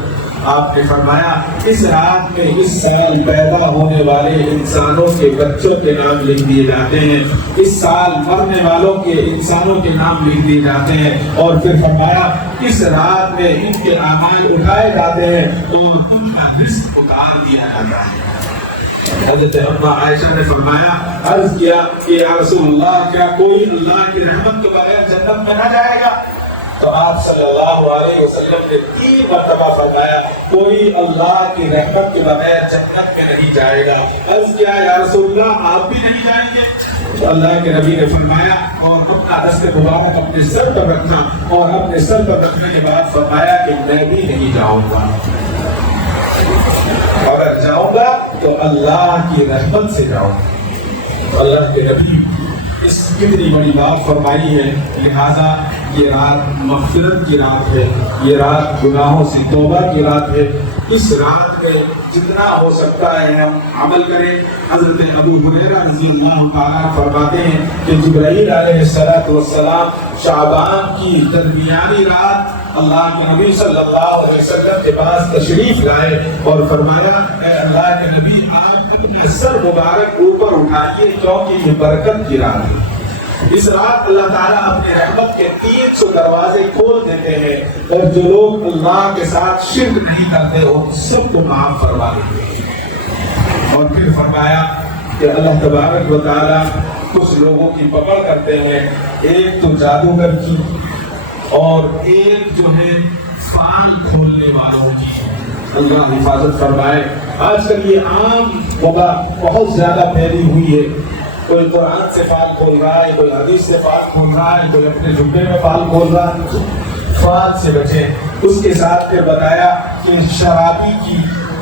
آپ نے فرمایا اس رات میں اس سال پیدا ہونے والے انسانوں کے بچوں کے نام لکھ دیے جاتے ہیں, اس سال مرنے والوں کے انسانوں کے نام لکھ دیے جاتے ہیں, اور پھر فرمایا اس رات میں ان کے اعمال اٹھائے جاتے ہیں اور ان کا رزق اتار دیا جاتا ہے. حضرت اماں عائشہ نے فرمایا, عرض کیا کہ یا رسول اللہ, کیا کوئی اللہ کی رحمت کے بغیر جنت میں نہ جائے گا؟ تو آپ صلی اللہ علیہ وسلم نے 3 مرتبہ فرمایا, کوئی اللہ کی رحمت کے بغیر جنت میں نہیں جائے گا. عرض کیا یا رسول اللہ, آپ بھی نہیں جائیں گے؟ تو اللہ کے نبی نے فرمایا, اور اپنا دست مبارک اپنے سر پر رکھنا, اور اپنے سر پر رکھنے کے بعد فرمایا کہ میں بھی نہیں جاؤں گا. اگر جاؤں گا تو اللہ کی رحمت سے جاؤں گا. اللہ کے نبی اس کتنی بڑی بات فرمائی ہے. لہذا یہ رات مغفرت کی رات ہے, یہ رات گناہوں سے توبہ کی رات ہے. اس رات میں جتنا ہو سکتا ہے ہم عمل کریں. حضرت ابو ہریرہ رضی اللہ تعالیٰ فرماتے ہیں کہ جبرائیل علیہ السلام شعبان کی درمیانی رات اللہ کے نبی صلی اللہ علیہ وسلم کے پاس تشریف لائے اور فرمایا, اے اللہ کے نبی, آپ اپنے سر مبارک اوپر اٹھائیے کیونکہ یہ برکت کی رات ہے. اس رات اللہ تعالیٰ اپنے رحمت کے 300 دروازے کھول دیتے ہیں, اور جو لوگ اللہ کے ساتھ شرک نہیں کرتے ان سب کو معاف فرما دیتے ہیں. اور پھر فرمایا کہ اللہ تبارک و تعالیٰ کچھ لوگوں کی پکڑ کرتے ہیں, ایک تو جادوگر کی اور ایک جو ہے فال کھولنے والوں کی. اللہ حفاظت فرمائے. آج کل یہ عام وبا بہت زیادہ پھیلی ہوئی ہے. کوئی قرآن سے فال کھول رہا ہے, کوئی حدیث سے فال کھول رہا ہے, کوئی اپنے جھبے میں فال کھول رہا ہے. فال سے بچے. اس کے ساتھ پھر بتایا کہ شرابی کی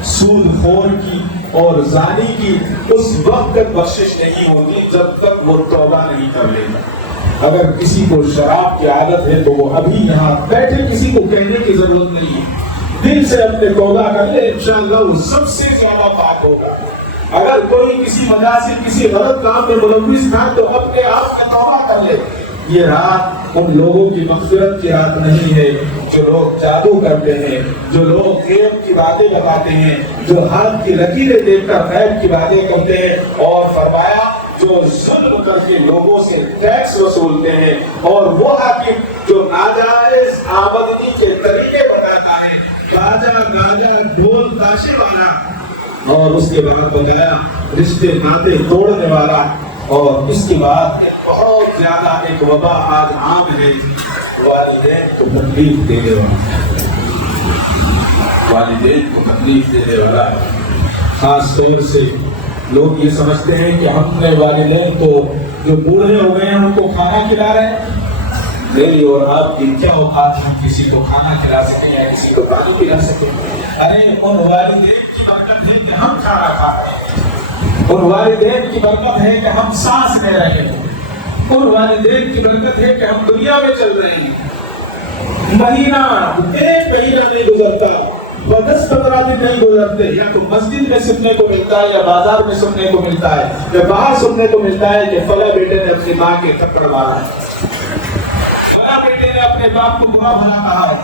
سود خور کی اور زانی کی اس وقت تک بخشش نہیں ہوگی جب تک وہ توبہ نہیں کر لے گا۔ اگر کسی کو شراب کی عادت ہے تو وہ ابھی یہاں بیٹھے، کسی کو کہنے کی ضرورت نہیں ہے، دل سے اپنے توبہ کر لے، انشاءاللہ وہ سب سے زیادہ پاک ہوگا۔ اگر کوئی کسی وجہ سے کسی غلط کام میں ملوث تھا تو اپنے آپ میں توبہ کر لے۔ یہ رات ان لوگوں کی مغفرت کی رات نہیں ہے جو لوگ جادو کرتے ہیں، جو لوگ غیب کی باتیں بتاتے ہیں، جو ہاتھ کی لکیریں دیکھ کر غیب کی باتیں کرتے ہیں، اور فرمایا جو ظلم کر کے لوگوں سے ٹیکس وصولتے ہیں، اور وہ حاکم جو ناجائز آمدنی کے طریقے بتاتا ہے، گاجا ڈھول تاشے والا، اور اس کے بعد بتایا رشتے ناطے توڑنے والا، اور اس کے بعد بہت زیادہ ایک وبا آج عام ہے، والدین کو تکلیف دینے والا، والدین کو تکلیف دینے والا۔ خاص طور سے لوگ یہ سمجھتے ہیں کہ ہم نے والدین کو جو بوڑھے ہو گئے ہیں ان کو کھانا کھلا رہے ہیں۔ میری اور آپ کی کیا اوقات ہم کسی کو کھانا کھلا سکیں یا کسی کو پانی پلا سکیں؟ ارے ان والدین کی برکت ہے کہ ہم کھانا کھا رہے ہیں، ان والدین کی برکت ہے کہ ہم سانس لے رہے ہیں، ان والدین کی برکت ہے کہ ہم دنیا میں چل رہے ہیں۔ مہینہ ایک مہینہ نہیں گزرتا، 10-15 دن نہیں گزرتے، یا تو مسجد میں سننے کو ملتا ہے یا بازار میں سننے کو ملتا ہے یا باہر سننے کو ملتا ہے کہ فلاں بیٹے نے اپنی ماں کے تھپڑ مارا ہے، فلاں بیٹے نے اپنے باپ کو برا بھلا کہا ہے،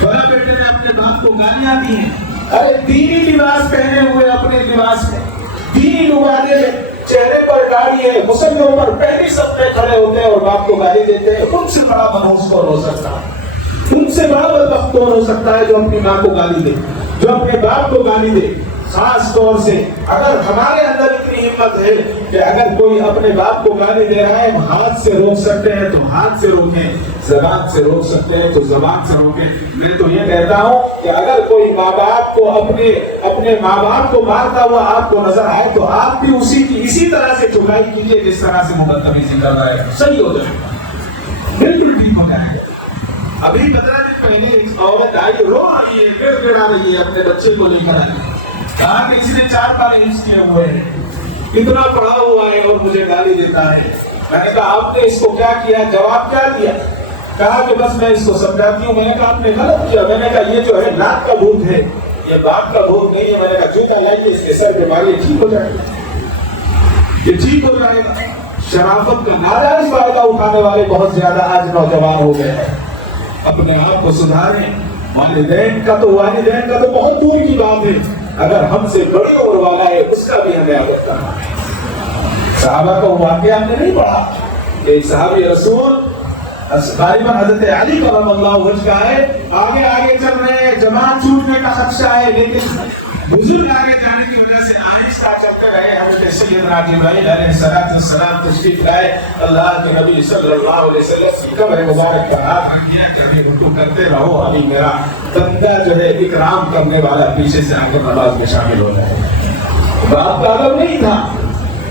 فلاں بیٹے نے اپنے باپ کو گالیاں دی ہیں۔ ارے دینی لباس پہنے ہوئے اپنے لباس میں، دینی لبادے میں، چہرے پر داڑھی ہے، مسلموں پر پہلی سب میں کھڑے ہوتے ہیں اور باپ کو گالی دیتے ہیں، ان سے بڑا منحوس کون ہو سکتا ہے؟ ان سے بڑا بدبخت کون ہو سکتا ہے جو اپنی ماں کو گالی دے، جو اپنے باپ کو گالی دے؟ خاص طور سے اگر ہمارے اندر اتنی ہمت ہے کہ اگر کوئی اپنے باپ کو گالی دے رہا ہے، ہاتھ سے روک سکتے ہیں تو ہاتھ سے روکیں، زبان سے روک سکتے ہیں تو زبان سے روکیں۔ میں تو یہ کہتا ہوں کہ اگر کوئی ماں باپ کو اپنے ماں باپ کو مارتا ہوا آپ کو نظر آئے تو آپ بھی اسی طرح سے چگائی کیجیے جس طرح سے بدتمیزی کر رہا ہے، صحیح ہو جائے گا، بالکل ٹھیک ہو جائے گا۔ ابھی 15 دن پہلے ایک عورت آئی، رو رہی ہے، گڑ گڑا رہی ہے، اپنے بچے کو لے کر آئی، کہا کہ اس نے 4 بار حفظ کیے ہوئے ہیں، اتنا پڑھا ہوا ہے اور مجھے گالی دیتا ہے۔ میں نے کہا آپ نے اس کو کیا کیا؟ جواب کیا دیا؟ کہا کہ بس میں اس کو سمجھاتی ہوں۔ میں نے کہا آپ نے غلط کیا۔ میں نے کہا یہ جو ہے ناک کا بھوت ہے، یہ باپ کا بھوت نہیں ہے۔ میں نے کہا جوتا لائیے، اس کے سر پہ ماریے، ٹھیک ہو جائے گا، یہ ٹھیک ہو جائے گا۔ شرافت کا ناجائز فائدہ اٹھانے والے بہت زیادہ آج نوجوان ہو گئے ہیں۔ اپنے آپ کو سدھاریں۔ والدین کا تو بہت دور کی بات ہے، اگر ہم سے بڑی عمر والا ہے اس کا بھی ہمیں عادت کرنا ہے۔ صحابہ کا واقعہ ہم نے نہیں پڑھا، ایک صحابی رسول غالباً حضرت علی کرم اللہ وجہ کا ہے، آگے چل رہے ہیں، جماعت چھوٹنے کا خدشہ ہے، لیکن بزرگ آگے جانے کی وجہ سے آہستہ چلتے رہے۔ حضرت سیدنا جبرائیل علیہ السلام تشریف لائے، اللہ کے نبی صلی اللہ علیہ وسلم کی قبر مبارک پر ہاتھ رکھ دیا کہ ابھی رکوع کرتے رہو، علی میرا بندہ جو ہے اکرام کرنے والا پیچھے سے آ کر نماز میں شامل ہو جائے۔ باپ کا ادب نہیں تھا،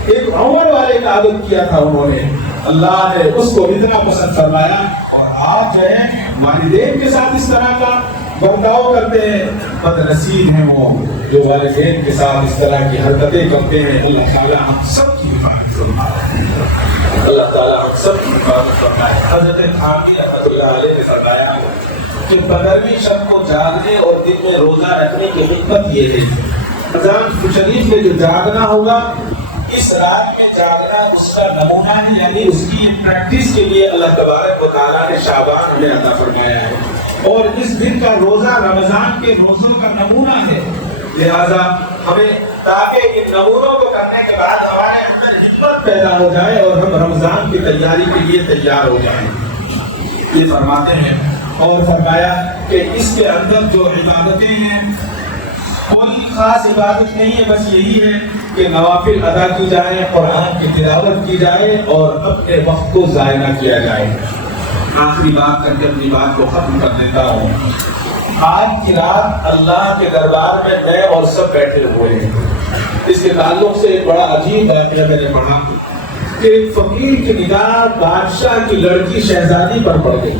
ایک عمر والے کا ادب کیا تھا انہوں نے، اللہ نے اس کو اتنا پسند فرمایا۔ اور آپ جو ہے والدین کے ساتھ اس طرح کا برتاؤ کرتے ہیں، بد نصیب ہیں وہ جو والدین کے ساتھ اس طرح کی حرکتیں کرتے ہیں۔ اللہ تعالیٰ ہم سب کی حفاظت فرمائے، اللہ تعالیٰ ہم سب کی حفاظت فرمائے۔ حضرت حامی رحمۃ اللہ علیہ نے فرمایا کہ 15ویں شب کو جاگنے اور دن میں روزہ رکھنے کی حکمت یہ ہے، رمضان شریف میں جو جاگنا ہوگا، اس رات میں جاگنا اس کا نمونہ ہے، یعنی اس کی پریکٹس کے لیے اللہ تبارک و تعالیٰ نے شعبان ہمیں عطا فرمایا ہے، اور اس دن کا روزہ رمضان کے روزوں کا نمونہ ہے۔ لہذا ہمیں تاکہ ان نمونوں کو کرنے کے بعد ہمارے اندر ہمت پیدا ہو جائے اور ہم رمضان کی تیاری کے لیے تیار ہو جائیں، یہ فرماتے ہیں۔ اور فرمایا کہ اس کے اندر جو عبادتیں ہیں کوئی خاص عبادت نہیں ہے، بس یہی ہے کہ نوافل ادا کی جائے، قرآن کی تلاوت کی جائے اور اپنے وقت کو ضائع نہ کیا جائے۔ آخری بات کر کے اپنی بات کو ختم کر دیتا ہوں۔ آج کی رات اللہ کے دربار میں میں اور سب بیٹھے ہوئے ہیں۔ اس کے تعلق سے ایک بڑا عجیب واقعہ میں نے پڑھا کہ ایک فقیر کی نگاہ بادشاہ کی لڑکی شہزادی پر پڑ گئی۔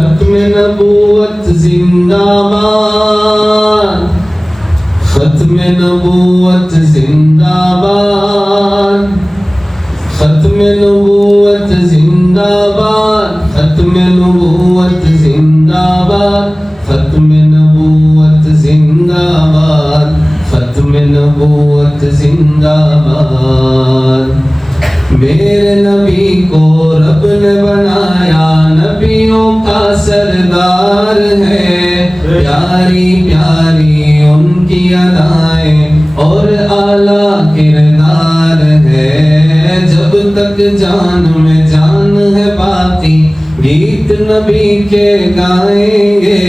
ختم نبوت زندہ باد، ختم نبوت زندہ باد، ختم نبوت زندہ باد، ختم نبوت زندہ باد، ختم نبوت زندہ باد، ختم نبوت زندہ باد۔ میرے نبی کو رب نے بنایا نبیوں کا سردار ہے، پیاری پیاری ان کی ادائیں اور اعلیٰ کردار ہے، جب تک جان میں جان ہے باقی گیت نبی کے گائیں گے،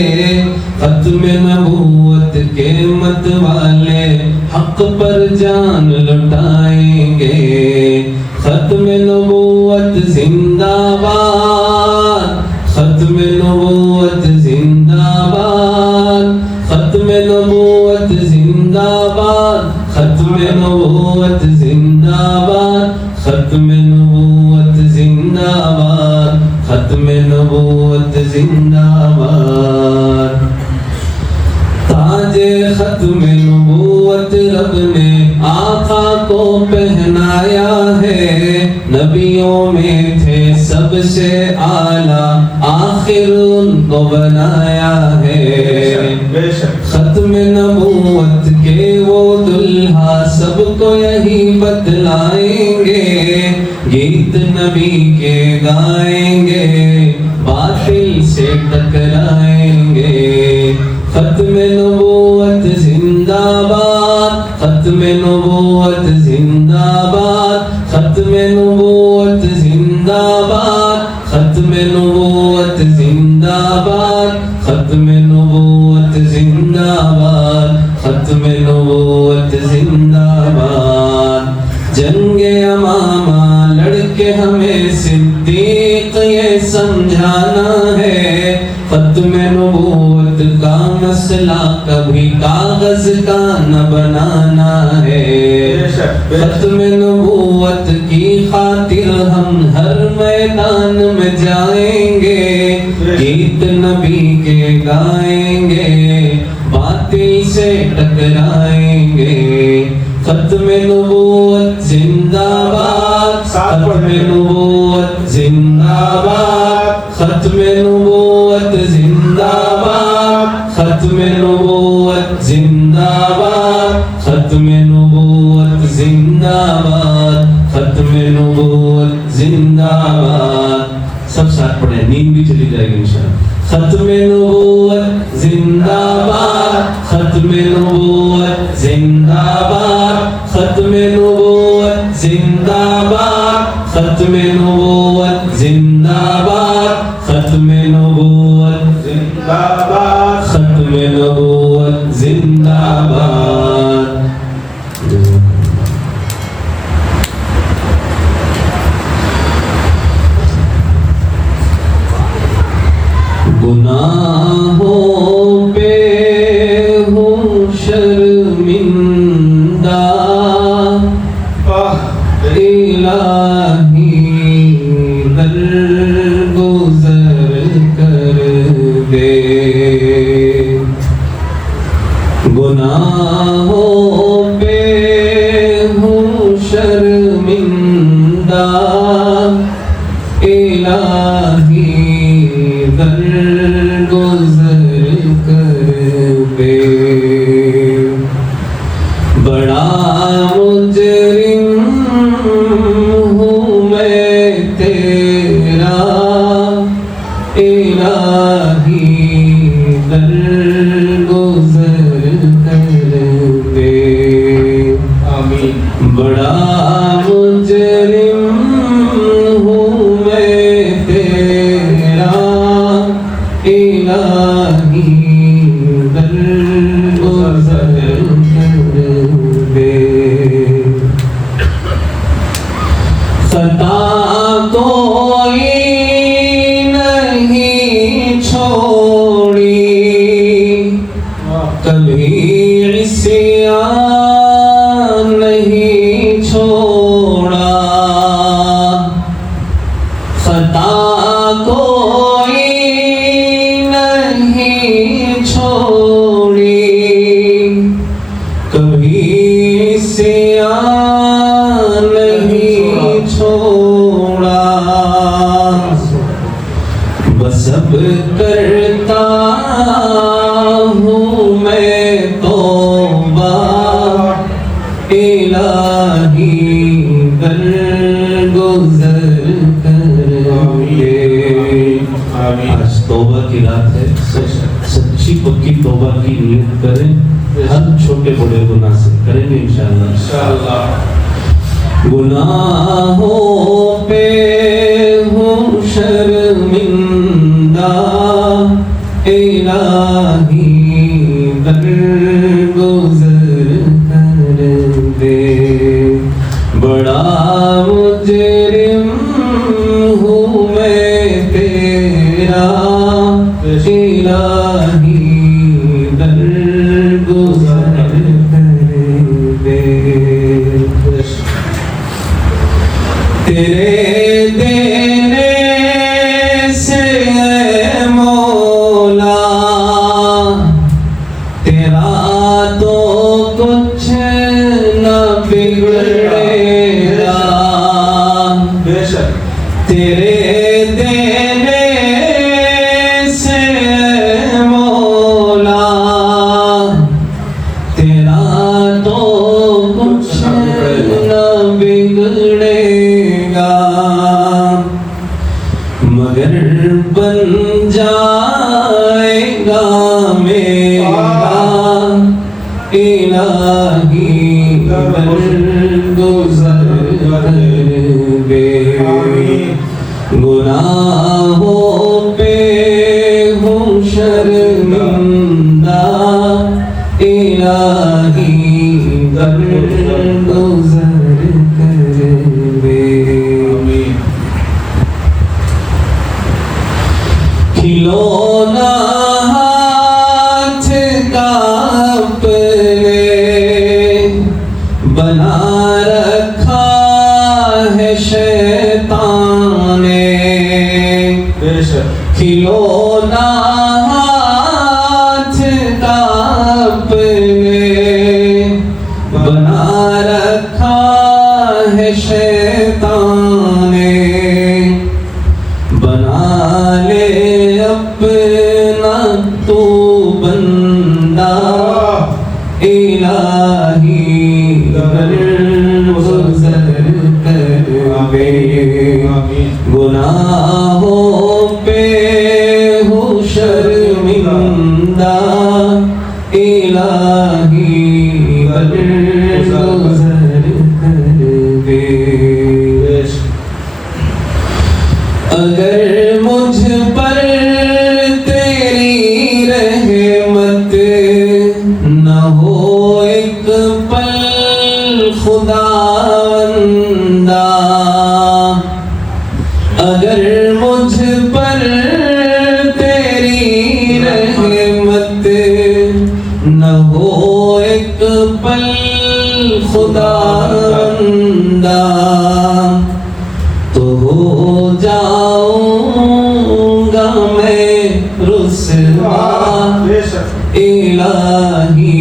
ختم نبوت کے مت والے حق پر جان لٹائیں گے، ختم نبوت زندہ باد، ختم نبوت زندہ باد، ختم نبوت زندہ باد، ختم نبوت زندہ باد، ختم نبوت زندہ باد، ختم نبوت زندہ باد۔ تاج ختم نبوت رب نے آقا کو پہنایا ہے، نبیوں میں تھے سب سے اعلیٰ آخر ان کو بنایا ہے، ختم نبوت کے وہ دلہا سب کو یہی بتلائیں گے، گیت نبی کے گائیں گے، باطل سے ٹکرائیں گے، ختم نبوت زندہ باد، ختم نبوت زندہ باد، ختم نبوت زندہ باد، ختم نبوت زندہ باد، ختم نبوت زندہ باد، ختم نبوت زندہ باد۔ جنگ امامہ لڑ کے ہمیں صدیق یہ سمجھانا ہے، ختم نبوت کا مسئلہ کبھی کاغذ کا نہ بنانا ہے، ختم نبوت کی خاطر ہم ہر میدان میں جائیں گے، گیت نبی کے گائیں گے، باطل سے ٹکرائیں گے، ختم نبوت زندہ باد، ختم نبوت زندہ باد، ختم نبوت زندہ باد، ختم نبوت زندہ باد، ختم نبوت زندہ باد، ختم نبوت زندہ باد۔ سب ساتھ پڑھیں، نیند بھی چلی جائے گی انشاءاللہ۔ ختم نبوت زندہ باد، ختم نبوت زندہ باد، ختم نبوت زندہ باد، ختم نبوت زندہ باد، ختم نبوت زندہ باد، ختم نبوت زندہ باد۔ گناہوں پہ ہوں شرمندہ، الہی درگزر کر دے، گناہوں پہ ہوں شرمندہ، الہی درگزر کر دے، بڑا مجرم ہوں میں تیرا، الہی درگزر کر دے، آمین۔ بڑا مجرم ہوں میں تیرا، الہی درگزر کر دے، خطا کوئی نہیں چھوڑی، کبھی عصیان نہیں چھوڑا، خطا کوئی نہیں چھوڑی کبھی سیاہ نہیں چھوڑا بس اب کرتا ہوں میں توبہ الہی درگزر آج توبہ کی رات ہے، سچی پکی توبہ کی نیت کریں، ہر چھوٹے بڑے گناہ سے کریں گے انشاءاللہ۔ گناہوں پہ ہوں شرمندہ الہی درگزر کر دے، بڑا مجرم ہوں میں تیرا الہی درگزر کر دے، تیرے دینے سے اے مولا تیرا تو کچھ نہ بگڑے گا، تیرے دینے سے اے مولا تیرا تو کچھ نہ بگڑے گا، مگر بن جائے گا میرا الہی درگزر کر دے، گناہوں پہ ہوں شرمندہ الہی درگزر کر دے، کھلونا ہاتھ کا اپنے بنا رکھا ہے شیطان نے، کھلونا ہاتھ کا اپنے بنا رکھا ہے شیطان نے، بنا لے اپنا تو بندہ الہی درگزر کر دے، گناہوں پہ ہوں شرمندہ الہی درگزر کر دے، اگر مجھ پر تیری رحمت نہ ہو ایک پل خداوندہ، اگر مجھ پر تیری رحمت نہ ہو ایک پل خداوندہ تو ہو جاؤں گا میں رسوا الہی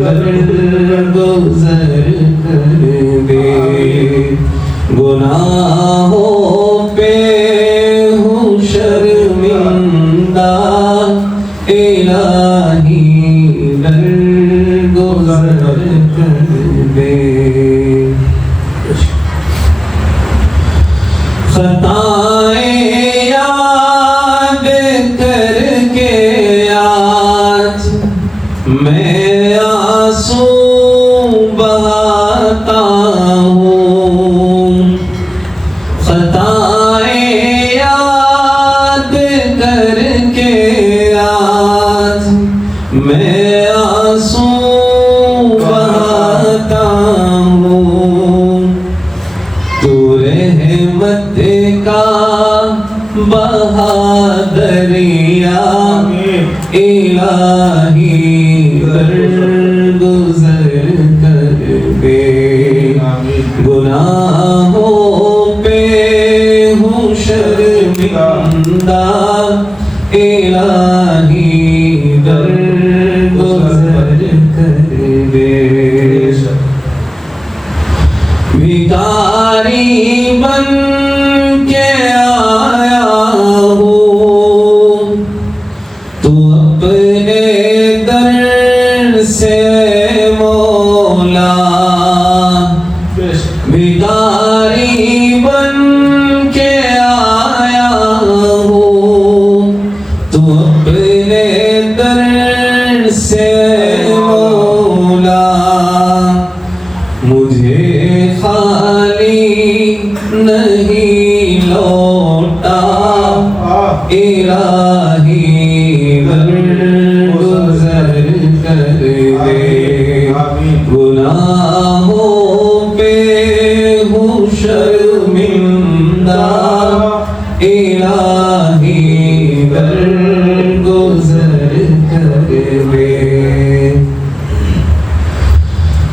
درگزر کر دے، گناہوں پہ ہوں شرمندہ الہی درگزر کر دے، خطائیں یاد کر کے آج میں آنسو بہاتا ہوں، خطائیں یاد کر کے آج میں آنسو بہاتا ہوں، تو رحمت کا بہا دریا الہی درگزر کر دے، گناہوں پہ ہوں شرمندہ الہی اپنے در سے مولا بھکاری بن کے آیا ہوں، تو اپنے در سے مولا مجھے خالی نہیں لوٹا، الہی گزر کر دے، گناہوں پہ ہوں شرمندہ، الہی گزر کر دے۔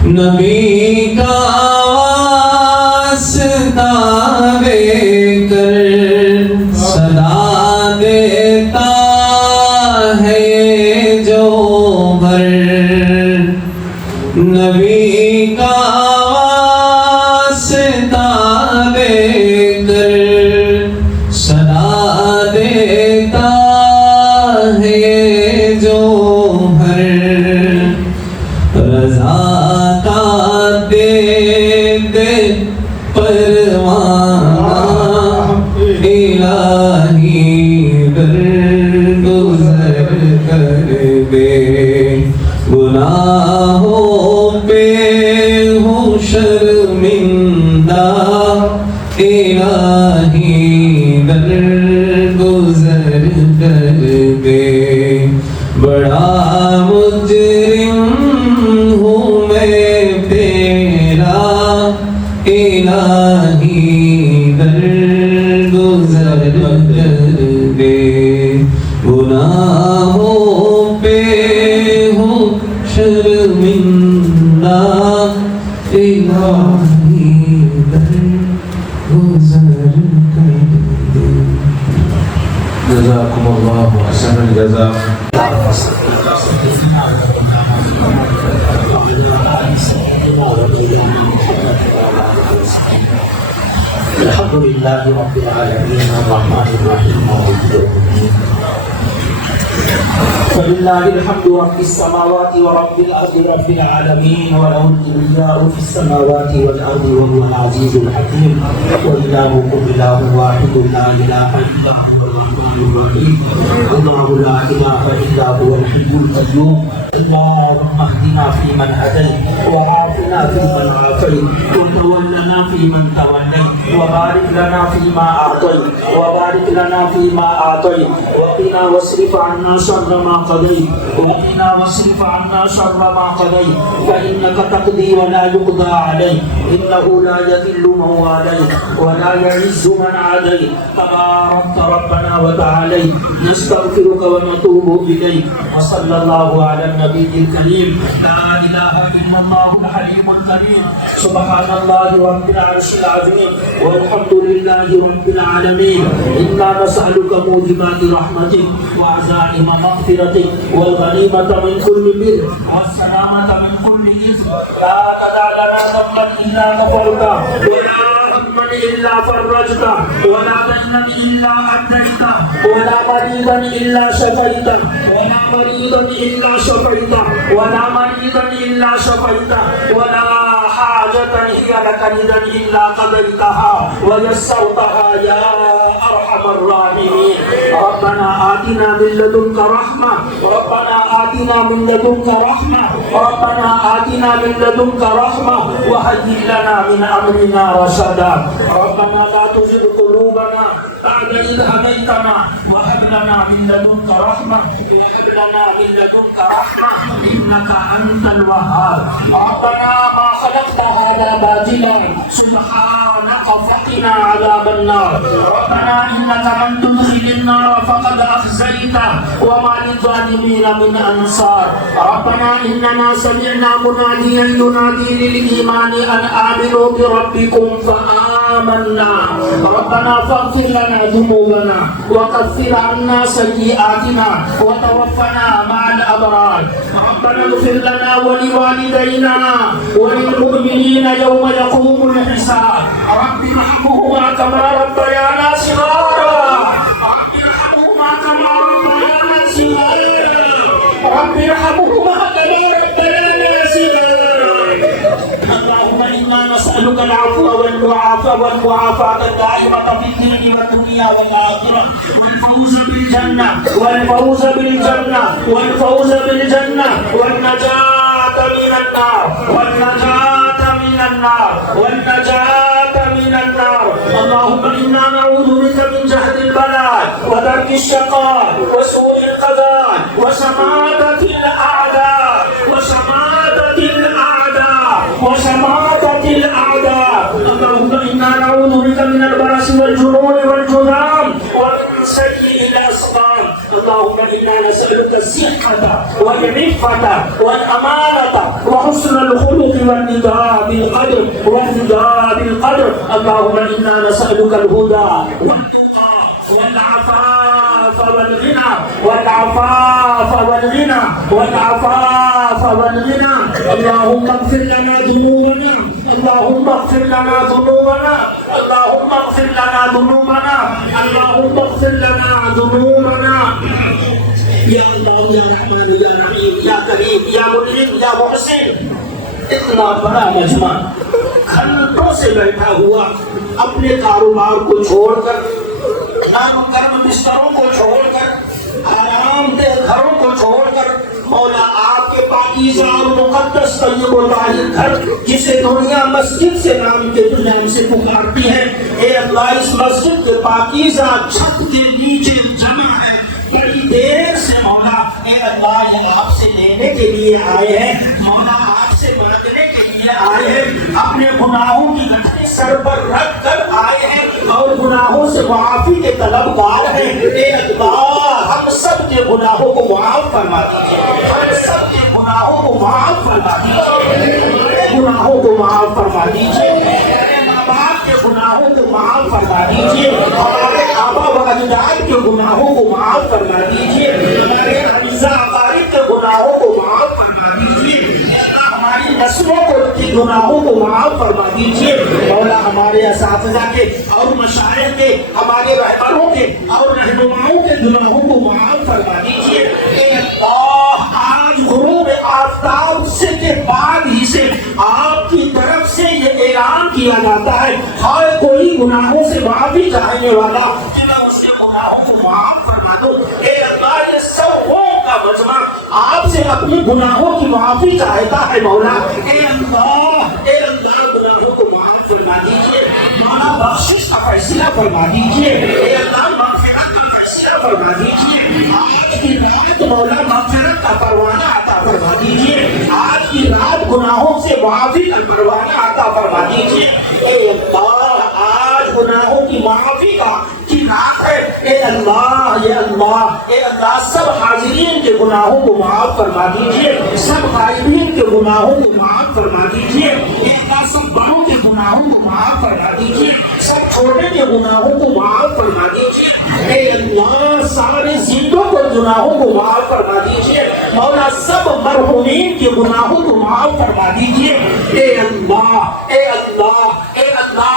نبی کا واسطہ دے کر صدا دیتا ہے جو بھر، نبی کا واسطہ دے کر صدا دیتا ہے جو بھر، رضا کا دے دے پروانہ، الہی گزر کر دے، گناہوں پہ ہوں شرمندہ، الہی گزر کر دے، بڑا مجرم ہوں میں تیرا، الہی گزر کر دے، گناہوں پہ ہوں شرمندہ، الہی گزر کر دے۔ جزاکم اللہ احسن الجزاء۔ الحمد للہ رب العالمین الرحمن الرحیم مالک یوم الدین، فللہ الحمد رب السماوات ورب الارض رب العالمین، وله الكبرياء في السماوات والارض وهو العزيز الحكيم، والهكم اله واحد لا اله الا هو الرحمن الرحيم، الله لا اله الا هو الحي القيوم، اللهم اهدنا فيمن هديت، وعافنا فيمن عافيت، وتولنا فيمن توليت، وبارك لنا فيما اعطيت، وبارك لنا فيما اعطيت، وقنا واصرف عنا شر ما قضيت، وقنا واصرف عنا شر ما قضيت، فانك تقضي ولا يقضى عليك، انه لا يذل من واليت ولا يعز من عاديت، تباركت ربنا وتعاليت، نستغفرك ونتوب اليك، وصلى الله على النبي الكريم، لا اله الا الله الحليم الكريم، سبحان الله رب العرش العظيم، والحمد لله رب العالمين، انا نسألك موجبات رحمتك وعزائم مغفرتك والغنيمة من كل بر والسلامة من كل إثم، لا تدع لنا ذنبا إلا غفرته، ولا هما إلا فرجته، ولا دينا إلا أديته، ولا مريضا إلا شفيته، ولا مريضا إلا شفيته، ولا مريضا إلا شفيته، ولا حاجة هي لك رضا إلا قضيتها ويسرتها يا أرحم الراحمين. ربنا آتنا من لدنك رحمة، ربنا آتنا من لدنك رحمة، ربنا آتنا من لدنك رحمة، وهيئ لنا من أمرنا رشدا. ربنا لا تزغ قلوبنا بعد إذ هديتنا، وهب لنا من لدنك رحمة، وهب لنا من لدنك رحمة إنك أنت الوهاب. ربنا ما خلقت هذا باطلا، سبحانك فقنا عذاب النار. ربنا إنك من تدخل النار فقد أخزيته، وما للظالمين من أنصار. ربنا إننا سمعنا مناديا ينادي للإيمان أن آمنوا بربكم فآمنا. ربنا فاغفر لنا ذنوبنا وكفر عنا سيئاتنا وتوفنا مع الأبرار. ربنا اغفر لنا ولوالدينا وللمؤمنين يوم يقوم الحساب. رب ارحمهما كما ربيانا صغارا، رب ارحمهما كما ربيانا صغارا. رب ارحمهما كما ربيانا صغارا اللهم إنا نسألك العفو والمعافاة الدائمة في الدين والدنيا والآخرة والفوز بالجنة والنجاة من النار اللهم إنا نعوذ بك من جهد البلاء ودرك الشقاء وسوء القضاء وشماتة الأعداء اللهم إنا نعوذ بك من البرص والجنون والجذام ومن سيء الأسقام اللهم إنا نسألك الصحة والعفة والأمانة وحسن الخلق والنداء بالقدر اللهم إنا نسألك الهدى والعفاف والغنى اللهم اغفر لنا ذنوبنا یا اللہ یا رحمان یا رحیم یا کریم یا منعم یا محسن اتنا بڑا مجمع گھنٹوں سے بیٹھا ہوا اپنے کاروبار کو چھوڑ کر نام کرم بستروں کو چھوڑ کر آرام دہ گھروں کو چھوڑ کر مولا آپ کے پاکیزہ اور مقدس طیب و طاہر گھر جسے دنیا مسجد سے نام سے پکارتی ہے اے اللہ اس مسجد کے پاکیزہ چھت کے نیچے جمع ہے بڑی دیر سے مولا اے اللہ یہ آپ سے لینے کے لیے آئے ہیں مولا آپ سے مانگنے کے لیے آئے ہیں اپنے گناہوں کی گٹھلی سر پر رکھ کر آئے ہیں اور گناہوں سے معافی کے طلبگار ہیں اے اللہ ہم سب کے گناہوں کو معاف فرما دیجیے ہمارے گناہوں کو معاف فرما دیجیے میرے ماں باپ کے گناہوں کو معاف فرما دیجیے ہمارے آبا و اجداد کے گناہوں کو معاف فرما دیجیے ہمارے اعزاء اقارب کے گناہوں کو معاف فرما دیجیے ہماری نسلوں کے گناہوں کو معاف فرما دیجیے مولا ہمارے اساتذہ کے اور مشائخ کے ہمارے رہبروں کے اور رہنماؤں کے گناہوں کو معاف فرما دیجیے اے اللہ آج غروب آفتاب سے کے بعد ہی سے آپ کی طرف سے یہ اعلان کیا جاتا ہے ہر کوئی گناہوں سے معافی چاہنے والا کہ میں اس کے گناہوں کو معاف فرما دوں اے اللہ یہ سب وہ کا مجمع آپ سے اپنے گناہوں کی معافی چاہتا ہے مولا اے اللہ گناہوں کو معاف فرما دیجیے مولا بخشش کا فیصلہ فرما دیجیے اے اللہ مغفرت کا فیصلہ فرما دیجیے آج کی رات مولا مغفرت کا پروانہ عطا فرما دیجیے آج کی رات گناہوں سے معافی کا پروانہ عطا فرما دیجیے اے اللہ آج گناہوں کی معافی کا کی رات ہے اے اللہ سب حاضرین کے گناہوں کو معاف فرما دیجیے سب غائبین کے گناہوں کو معاف فرما دیجیے اے اللہ سب بڑوں کے گناہوں کو معاف فرما دیجیے سب چھوٹے کے گناہوں کو معاف فرما دیجیے اے اللہ سارے زندوں کے گناہوں کو معاف فرما دیجیے مولا سب مرحومین کے گناہوں کو معاف فرما دیجیے اے اللہ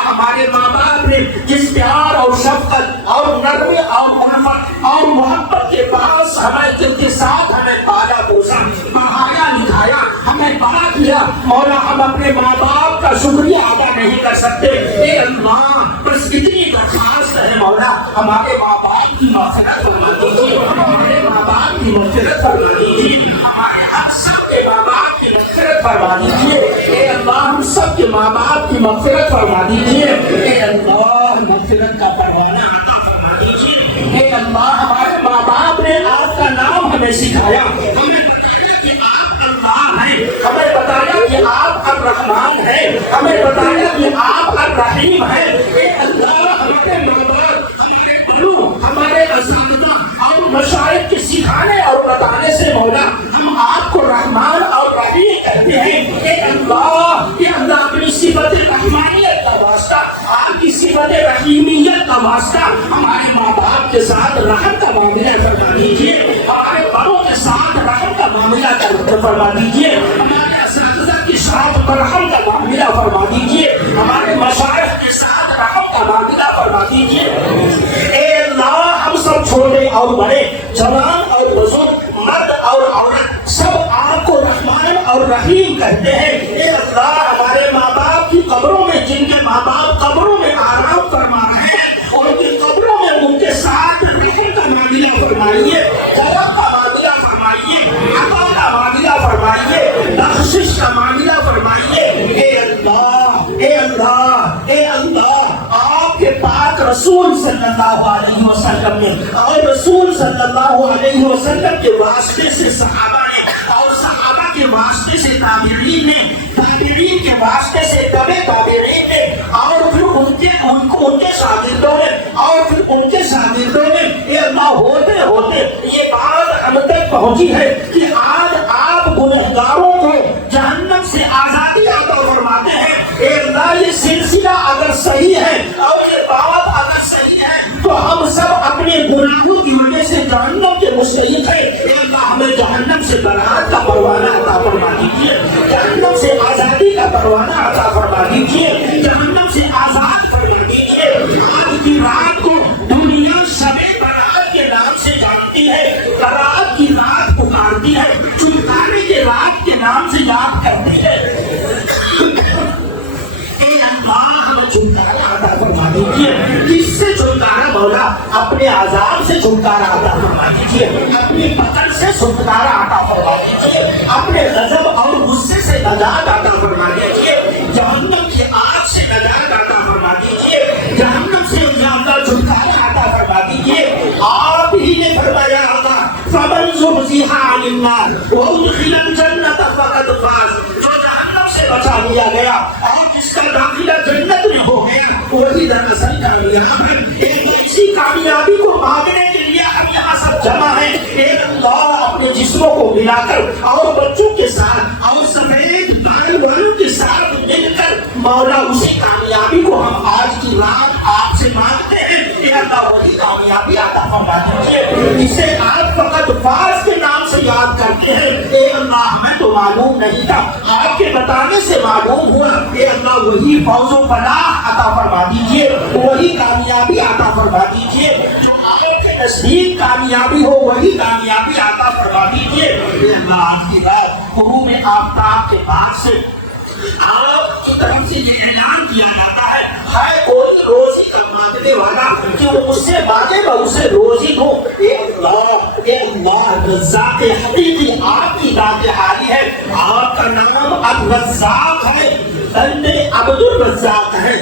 ہمارے ماں باپ نے جس پیار اور شفقت اور نرمی اور الفت اور محبت کے پاس ہمیں کے ساتھ ہمیں پالا پوسا پڑھایا لکھایا ہمیں بڑا کیا مولا ہم اپنے ماں باپ کا شکریہ ادا نہیں کر سکتے اے اللہ بس اتنی درخواست ہے مولا ہمارے ماں باپ کی مغفرت فرما دیجیے ہمارے ماں باپ کی مغفرت فرما دیجیے ہمارے ہم سب کے ماں باپ کی مغفرت فرما دیجیے اے اللہ ہم سب کے ماں باپ کی مغفرت فرما دیجیے اے اللہ مغفرت کا پروانہ عطا فرما دیجیے اے اللہ ہمارے ماں باپ نے آپ کا نام ہمیں سکھایا ہمیں بتایا کہ آپ اللہ ہیں ہمیں بتایا کہ آپ الرحمن ہیں ہمیں بتایا کہ آپ الرحیم ہیں اے اللہ ہمارے ماں باپ ہمارے گرو ہمارے اساتذہ اور مشائخ کے سکھانے اور بتانے سے مولا ہم آپ کو رحمان اور رحیم کہتے ہیں اے اللہ اپنی صفت رحمانیت کا واسطہ آپ کی صفت رحیمیت کا واسطہ ہمارے ماں باپ کے ساتھ رحم کا معاملہ فرما دیجیے ہمارے بڑوں کے ساتھ رحم کا معاملہ فرما دیجیے ہمارے اساتذہ کے ساتھ رحم کا معاملہ فرما دیجیے ہمارے مشائخ کے ساتھ رحم کا معاملہ فرما دیجیے اے اللہ ہم سب چھوٹے اور بڑے جوان اور بزرگ مرد اور عورت وسلم نے اور رسول صلی اللہ علیہ وسلم کے واسطے سے صحابہ نے اور صحابہ کے واسطے سے تابعین نے تابعین کے واسطے سے تابعین نے اور پھر ان کے شاگردوں نے اور پھر ان کے شاگردوں نے یہ اللہ ہوتے ہوتے یہ بات ہم تک پہنچی ہے کہ آج آپ گنہگاروں کو جہنم سے آزادی عطا فرماتے ہیں۔ اے اللہ یہ سلسلہ اگر صحیح ہے اور یہ بات اگر صحیح ہے تو ہم سب اپنے گناہوں کی وجہ سے جہنم کے مستحق ہیں۔ اے اللہ ہمیں جہنم سے برات کا پروانہ عطا فرما دیجیے، جہنم سے آزادی کا پروانہ عطا فرما دیجیے، جہنم سے آزاد فرما دیجیے۔ آج کی رات کو دنیا شب برات کے نام سے جانتی ہے، برات کی رات پکارتی ہے، چھٹکارے کے رات کے نام سے یاد کرتی ہے۔ اے اللہ ہمیں چھٹکارا عطا فرما دیجیے۔ کس سے چھٹکارا مولا؟ اپنے عذاب سے چھٹکارا عطا فرما دیجیے، اپنی پکڑ سے چھٹکارا عطا فرما دیجیے، اپنے غضب اور غصے سے نجات عطا فرما دیجیے، جہنم کی آگ سے نجات عطا فرما دیجیے، جہنم سے زیادہ چھٹکارا عطا فرما دیجیے۔ آپ ہی نے فرمایا تھا فمن زحزح عن النار وادخل الجنة فقد فاز، جو جہنم سے بچا لیا گیا اور جس کا داخلہ جنت میں ہو گیا وہی دراصل کامیاب ہے۔ ایک ایسی کامیابی کو مانگنے کے لیے ہم یہاں سب جمع ہیں۔ اے اللہ اپنے جسموں کو ملا کر اور بچوں کے ساتھ اور سفید بال والوں کے ساتھ مل کر مولا اسی کامیابی کو ہم آج کی رات آپ سے مانگتے ہیں۔ اے اللہ وہی کامیابی عطا فرما دیجیے جسے آپ فقط فاز کے نام سے یاد کرتے ہیں۔ اے اللہ ہمیں تو معلوم نہیں تھا، آپ کے بتانے سے معلوم ہوا۔ اے اللہ وہی فوز و فلاح عطا فرما دیجیے، وہی کامیابی عطا فرما دیجیے، جو آپ کے نزدیک کامیابی ہو وہی کامیابی عطا فرما دیجیے۔ اے اللہ آج کی رات غروب آفتاب کے بعد سے آپ کی طرف سے یہ اعلان کیا جاتا ہے کوئی روزی کا مانگنے والا کہ وہ مجھ سے مانگے میں اسے روزی دوں۔ اے اللہ رزاق حقیقی آپ کی ذات حالی ہے، آپ کا نام الرزاق ہے، بندے عبد الرزاق ہے۔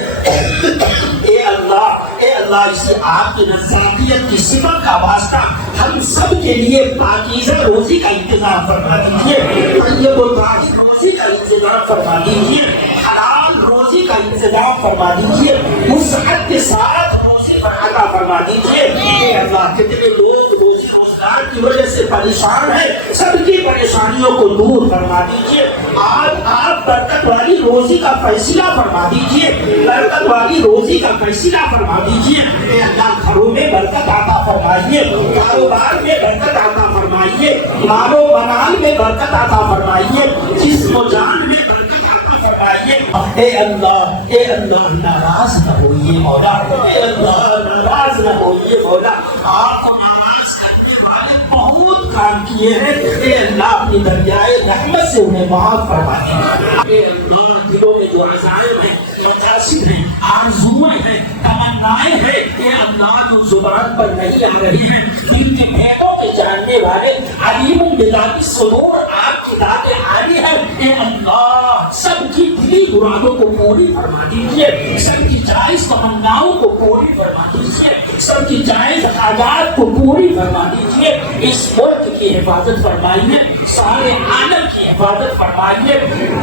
اے اللہ اسے آپ کی رزاقیت کی صفت کا واسطہ ہم سب کے لیے پاکیزہ روزی کا انتظام فرما دیجیے، طیب و طاہر روزی کا انتظام فرما دیجیے، حلال روزی کا انتظام فرما دیجیے، وسعت کے ساتھ روزی عطا فرما دیجیے۔ اے اللہ کتنے لوگ روزی روزگار کی وجہ سے پریشان ہیں، سب کی پریشانیوں کو دور فرما دیجیے۔ آج آپ برکت والی روزی کا فیصلہ فرما دیجیے، برکت والی روزی کا فیصلہ فرما دیجیے۔ اے اللہ گھروں میں برکت عطا فرمائیے، کاروبار میں برکت عطا فرمائیے، مال و بنال میں برکت عطا فرمائیے، جسم و جان میں برکت عطا فرمائیے۔ اے اللہ ناراض نہ ہوئیے مولا، اے اللہ ناراض نہ ہوئیے مولا، آپ کو ناراض کرنے والے بہت کام کیے ہیں۔ اے اللہ اپنی دریائے رحمت سے انہیں معاف فرما دیجیے۔ اے اللہ دلوں میں جو عزائم ہیں، مقاصد ہیں، آرزوئیں ہیں، تمنائیں ہیں، اے اللہ جو زبان پر نہیں آ رہی ہیں، دل کے بھیدوں کے جاننے والے علیم بذات الصدور آپ کی ذات حالی ہے۔ اے اللہ سب کی دلی مرادوں کو پوری فرما دیجیے، سب کی جائز تمناؤں کو پوری فرما دیجیے، سب کی جائز حاجات کو پوری فرما دیجیے۔ اس ملک کی حفاظت فرمائیے، سارے عالم کی حفاظت فرمائیے،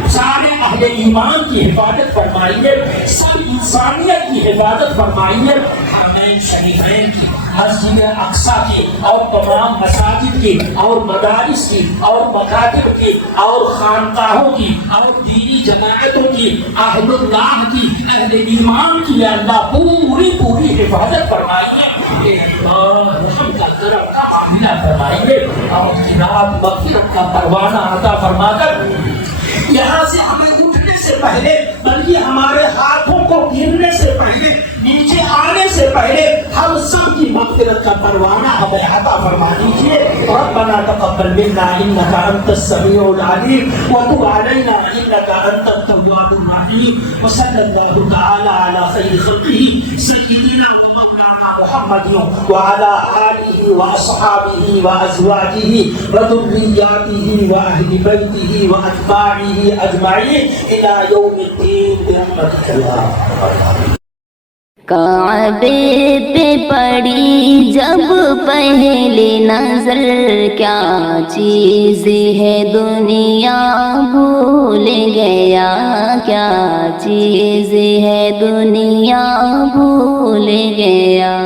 سارے اہل ایمان کی حفاظت فرمائیے، سب انسانیت کی حفاظت فرمائیے۔ حرمین شریفین کی، مسجد اقصی کی اور تمام مساجد کی اور مدارس کی اور مکاتب کی اور خانقاہوں کی اور دینی جماعتوں کی، اہل اللہ کی، اہل ایمان کی اللہ پوری حفاظت فرمائیے۔ اے اللہ رحم کا کرم کا معاملہ فرمائیے اور جناب مغفرت کا پروانہ عطا فرما کر یہاں سے ہمیں اٹھنے سے پہلے بلکہ ہمارے ہاتھوں کو گرنے سے پہلے، نیچے آنے سے پہلے ہم سب کی مغفرت کا پروانہ ہمیں عطا فرما دیجیے۔ ربنا تقبل منا انك انت السميع العليم وتب علينا انك انت التواب الرحيم وصلى الله تعالى على خير خلقه سيدنا ومولانا محمد وعلى آله وأصحابه وأزواجه وذرياته وأهل بيته وأتباعه أجمعين إلى يوم الدين برحمتك يا رب العالمين۔ کعبے پہ پڑی جب پہلی نظر، کیا چیز ہے دنیا بھول گیا، کیا چیز ہے دنیا بھول گیا۔